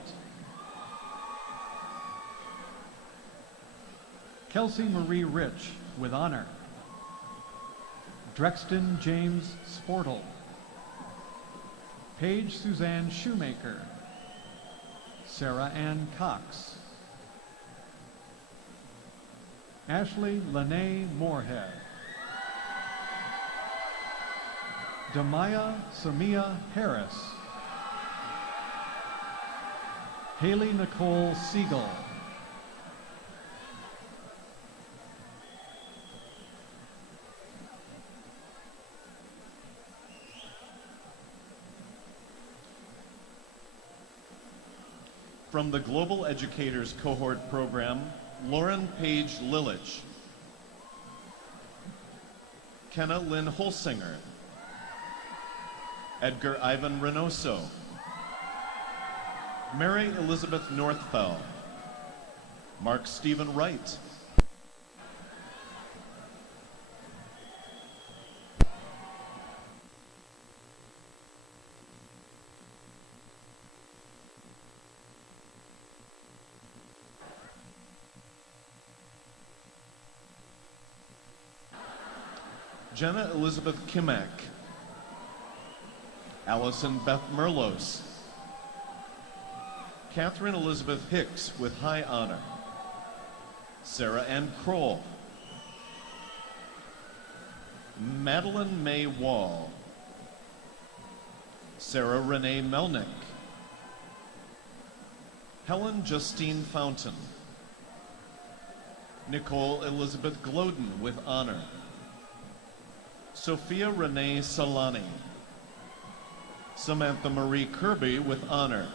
Kelsey Marie Rich with honor. Drexton James Sportle. Paige Suzanne Shoemaker. Sarah Ann Cox. Ashley Lene Moorhead. Damaya Samia Harris. Haley Nicole Siegel. From the Global Educators Cohort Program, Lauren Page Lilich. Kenna Lynn Holsinger. Edgar Ivan Reynoso. Mary Elizabeth Northfell. Mark Stephen Wright. Jenna Elizabeth Kimak. Allison Beth Merlos. Catherine Elizabeth Hicks with high honor. Sarah Ann Kroll. Madeline May Wall. Sarah Renee Melnick. Helen Justine Fountain. Nicole Elizabeth Gloden with honor. Sophia Renee Solani. Samantha Marie Kirby with honor.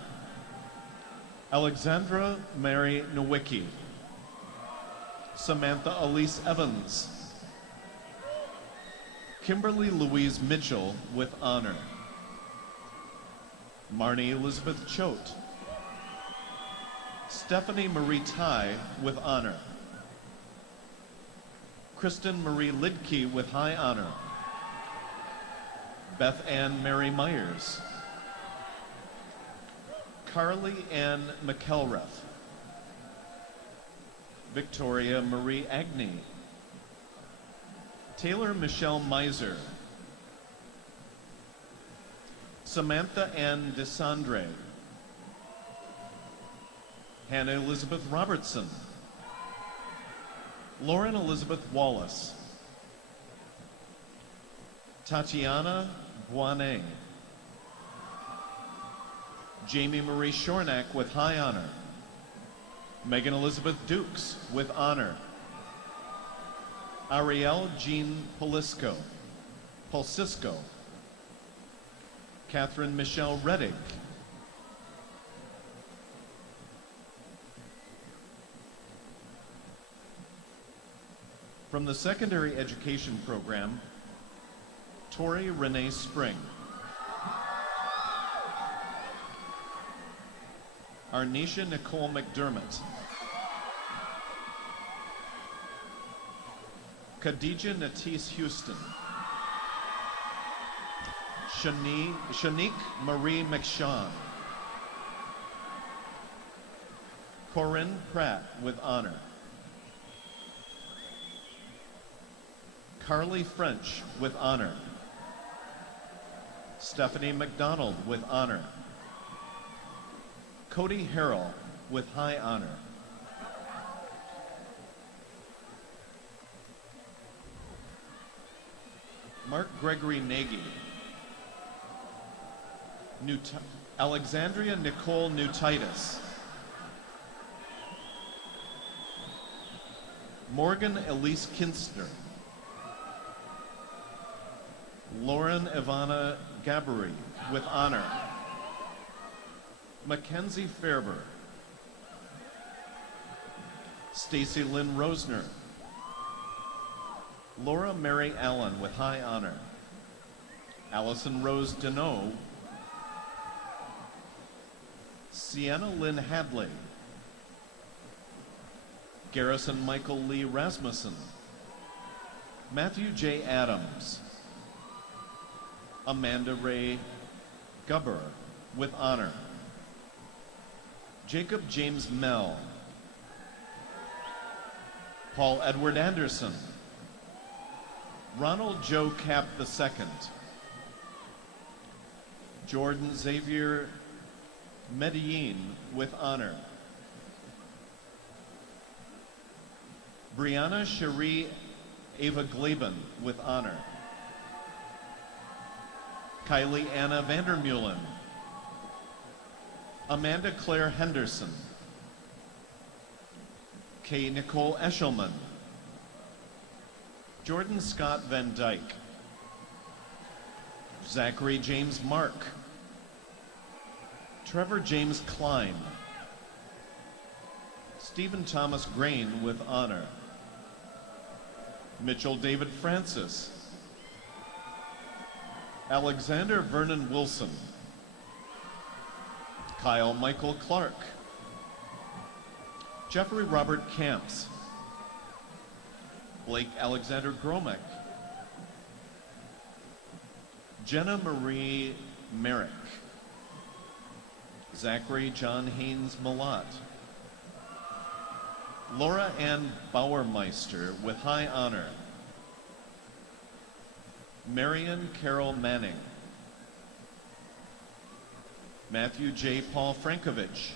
Alexandra Mary Nowicki. Samantha Elise Evans. Kimberly Louise Mitchell with honor. Marnie Elizabeth Choate. Stephanie Marie Ty with honor. Kristen Marie Lidke with high honor. Beth Ann Mary Myers. Carly Ann McElrath. Victoria Marie Agnew. Taylor Michelle Miser. Samantha Ann DeSandre. Hannah Elizabeth Robertson. Lauren Elizabeth Wallace. Tatiana Boinet. Jamie Marie Shornack with high honor. Megan Elizabeth Dukes with honor. Ariel Jean Pulsisco. Catherine Michelle Reddick. From the Secondary Education Program, Tori Renee Spring. Arnisha Nicole McDermott. Khadija Natisse Houston. Shanique Marie McShawn. Corinne Pratt with honor. Carly French with honor. Stephanie McDonald with honor. Cody Harrell with high honor. Mark Gregory Nagy. Alexandria Nicole Newtitis. Morgan Elise Kinstner. Lauren Ivana Gabbery with honor. Mackenzie Fairber. Stacy Lynn Rosner. Laura Mary Allen with high honor. Allison Rose Deneau. Sienna Lynn Hadley. Garrison Michael Lee Rasmussen. Matthew J. Adams. Amanda Ray Gubber with honor. Jacob James Mell. Paul Edward Anderson. Ronald Joe Cap II. Jordan Xavier Medellin with honor. Brianna Cherie Ava Glaben with honor. Kylie Anna Vandermeulen. Amanda Claire Henderson. Kay Nicole Eshelman. Jordan Scott Van Dyke. Zachary James Mark. Trevor James Klein. Stephen Thomas Grain with honor. Mitchell David Francis. Alexander Vernon Wilson. Kyle Michael Clark. Jeffrey Robert Camps. Blake Alexander Gromek. Jenna Marie Merrick. Zachary John Haynes Malott. Laura Ann Bauermeister with high honor. Marion Carol Manning. Matthew J. Paul Frankovich.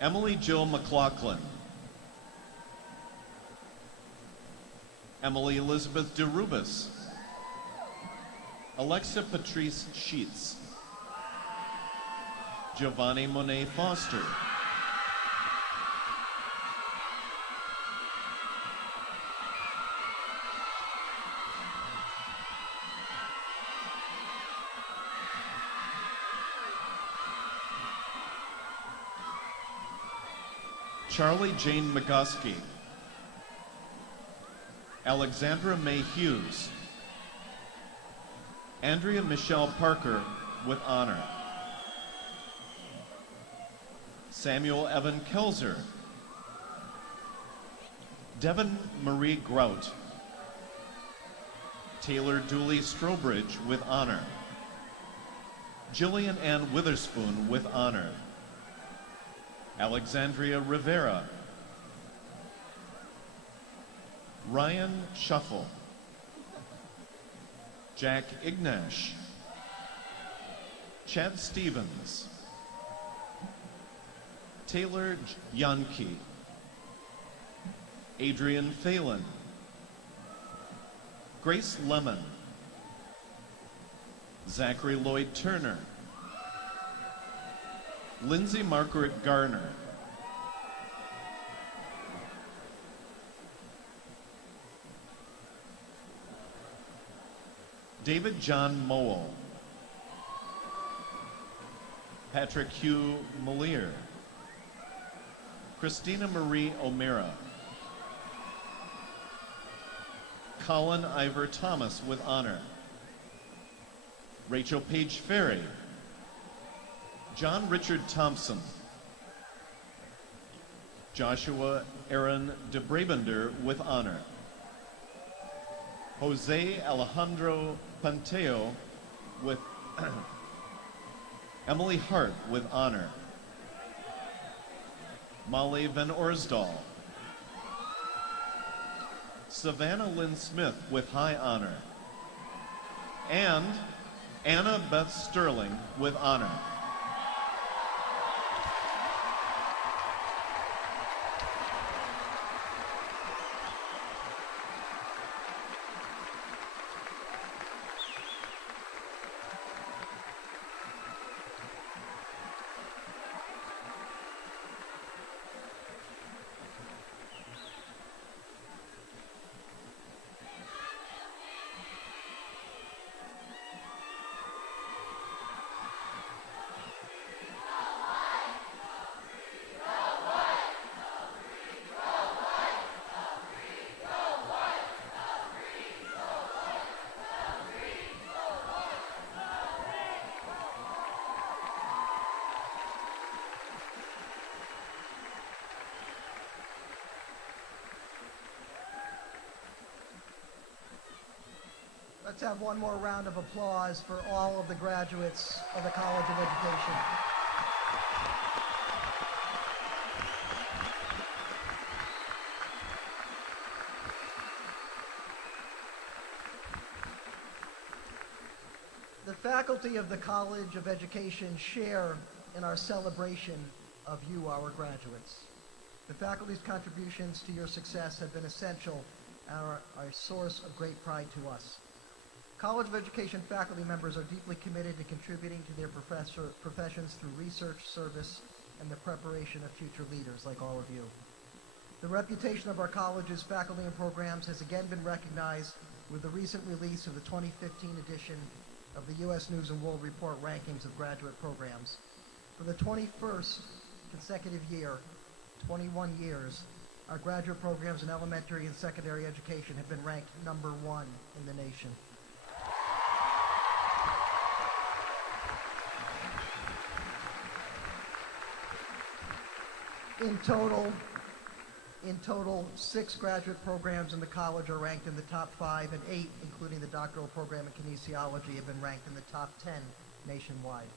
Emily Jill McLaughlin. Emily Elizabeth DeRubis. Alexa Patrice Sheets. Giovanni Monet Foster. Charlie Jane McGoskey. Alexandra May Hughes. Andrea Michelle Parker with honor. Samuel Evan Kelzer. Devin Marie Grout. Taylor Dooley Strobridge with honor. Jillian Ann Witherspoon with honor. Alexandria Rivera. Ryan Shuffle. Jack Ignash. Chad Stevens. Taylor Yanke. Adrian Phelan. Grace Lemon. Zachary Lloyd Turner. Lindsay Margaret Garner. David John Mowell. Patrick Hugh Moliere. Christina Marie O'Meara. Colin Ivor Thomas with honor. Rachel Page Ferry. John Richard Thompson. Joshua Aaron de Brabender with honor. Jose Alejandro Panteo with Emily Hart with honor. Molly Van Orsdal. Savannah Lynn Smith with high honor, and Anna Beth Sterling with honor. Let's have one more round of applause for all of the graduates of the College of Education. The faculty of the College of Education share in our celebration of you, our graduates. The faculty's contributions to your success have been essential and are a source of great pride to us. College of Education faculty members are deeply committed to contributing to their professions through research, service, and the preparation of future leaders like all of you. The reputation of our college's faculty and programs has again been recognized with the recent release of the 2015 edition of the U.S. News and World Report rankings of graduate programs. For the 21st consecutive year, 21 years, our graduate programs in elementary and secondary education have been ranked #1 in the nation. In total, 6 graduate programs in the college are ranked in the top 5, and 8, including the doctoral program in kinesiology, have been ranked in the top 10 nationwide.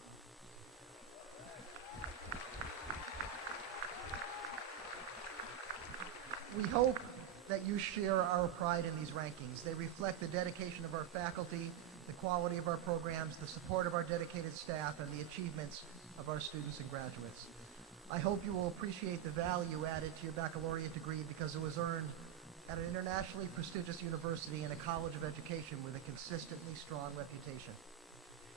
We hope that you share our pride in these rankings. They reflect the dedication of our faculty, the quality of our programs, the support of our dedicated staff, and the achievements of our students and graduates. I hope you will appreciate the value added to your baccalaureate degree because it was earned at an internationally prestigious university and a college of education with a consistently strong reputation.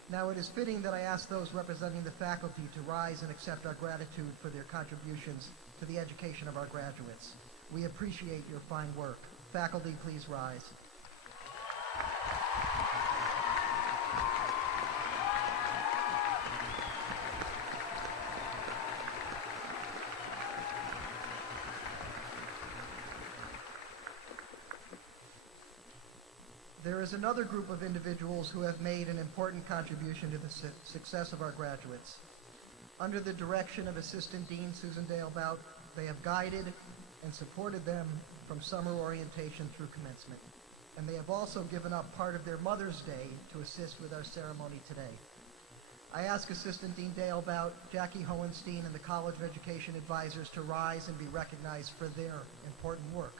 Now it is fitting that I ask those representing the faculty to rise and accept our gratitude for their contributions to the education of our graduates. We appreciate your fine work. Faculty, please rise. There is another group of individuals who have made an important contribution to the success of our graduates. Under the direction of Assistant Dean Susan Dalebout, they have guided and supported them from summer orientation through commencement. And they have also given up part of their Mother's Day to assist with our ceremony today. I ask Assistant Dean Dalebout, Jackie Hohenstein, and the College of Education advisors to rise and be recognized for their important work.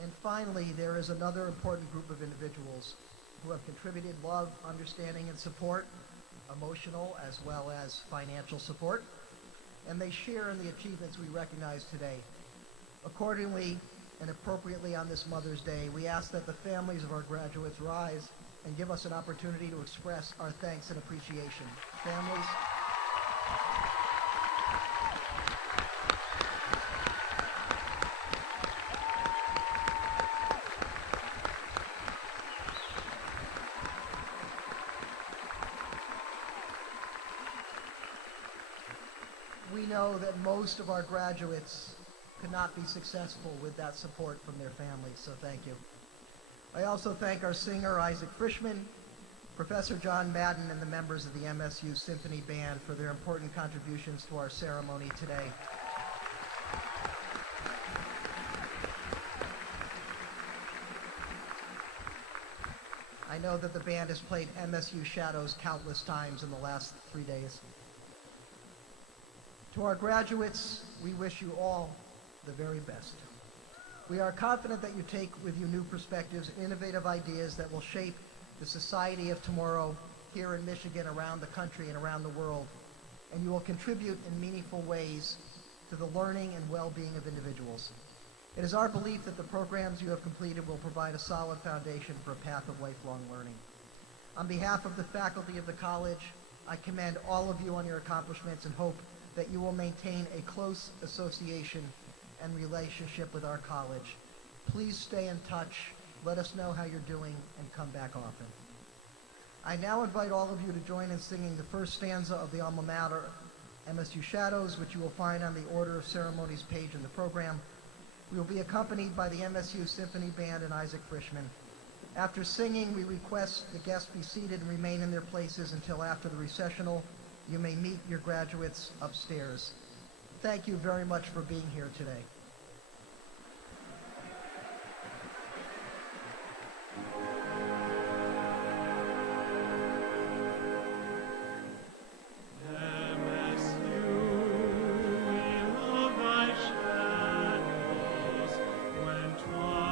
And finally, there is another important group of individuals who have contributed love, understanding, and support, emotional as well as financial support, and they share in the achievements we recognize today. Accordingly, and appropriately on this Mother's Day, we ask that the families of our graduates rise and give us an opportunity to express our thanks and appreciation. Families, we know that most of our graduates could not be successful with that support from their families, so thank you. I also thank our singer, Isaac Frischman, Professor John Madden, and the members of the MSU Symphony Band for their important contributions to our ceremony today. know that the band has played MSU Shadows countless times in the last 3 days. To our graduates, we wish you all the very best. We are confident that you take with you new perspectives, innovative ideas that will shape the society of tomorrow here in Michigan, around the country, and around the world, and you will contribute in meaningful ways to the learning and well-being of individuals. It is our belief that the programs you have completed will provide a solid foundation for a path of lifelong learning. On behalf of the faculty of the college, I commend all of you on your accomplishments and hope that you will maintain a close association and relationship with our college. Please stay in touch, let us know how you're doing, and come back often. I now invite all of you to join in singing the first stanza of the alma mater, MSU Shadows, which you will find on the Order of Ceremonies page in the program. We will be accompanied by the MSU Symphony Band and Isaac Frischman. After singing, we request the guests be seated and remain in their places until after the recessional. You may meet your graduates upstairs. Thank you very much for being here today. MSU, we love thy shadows when twilight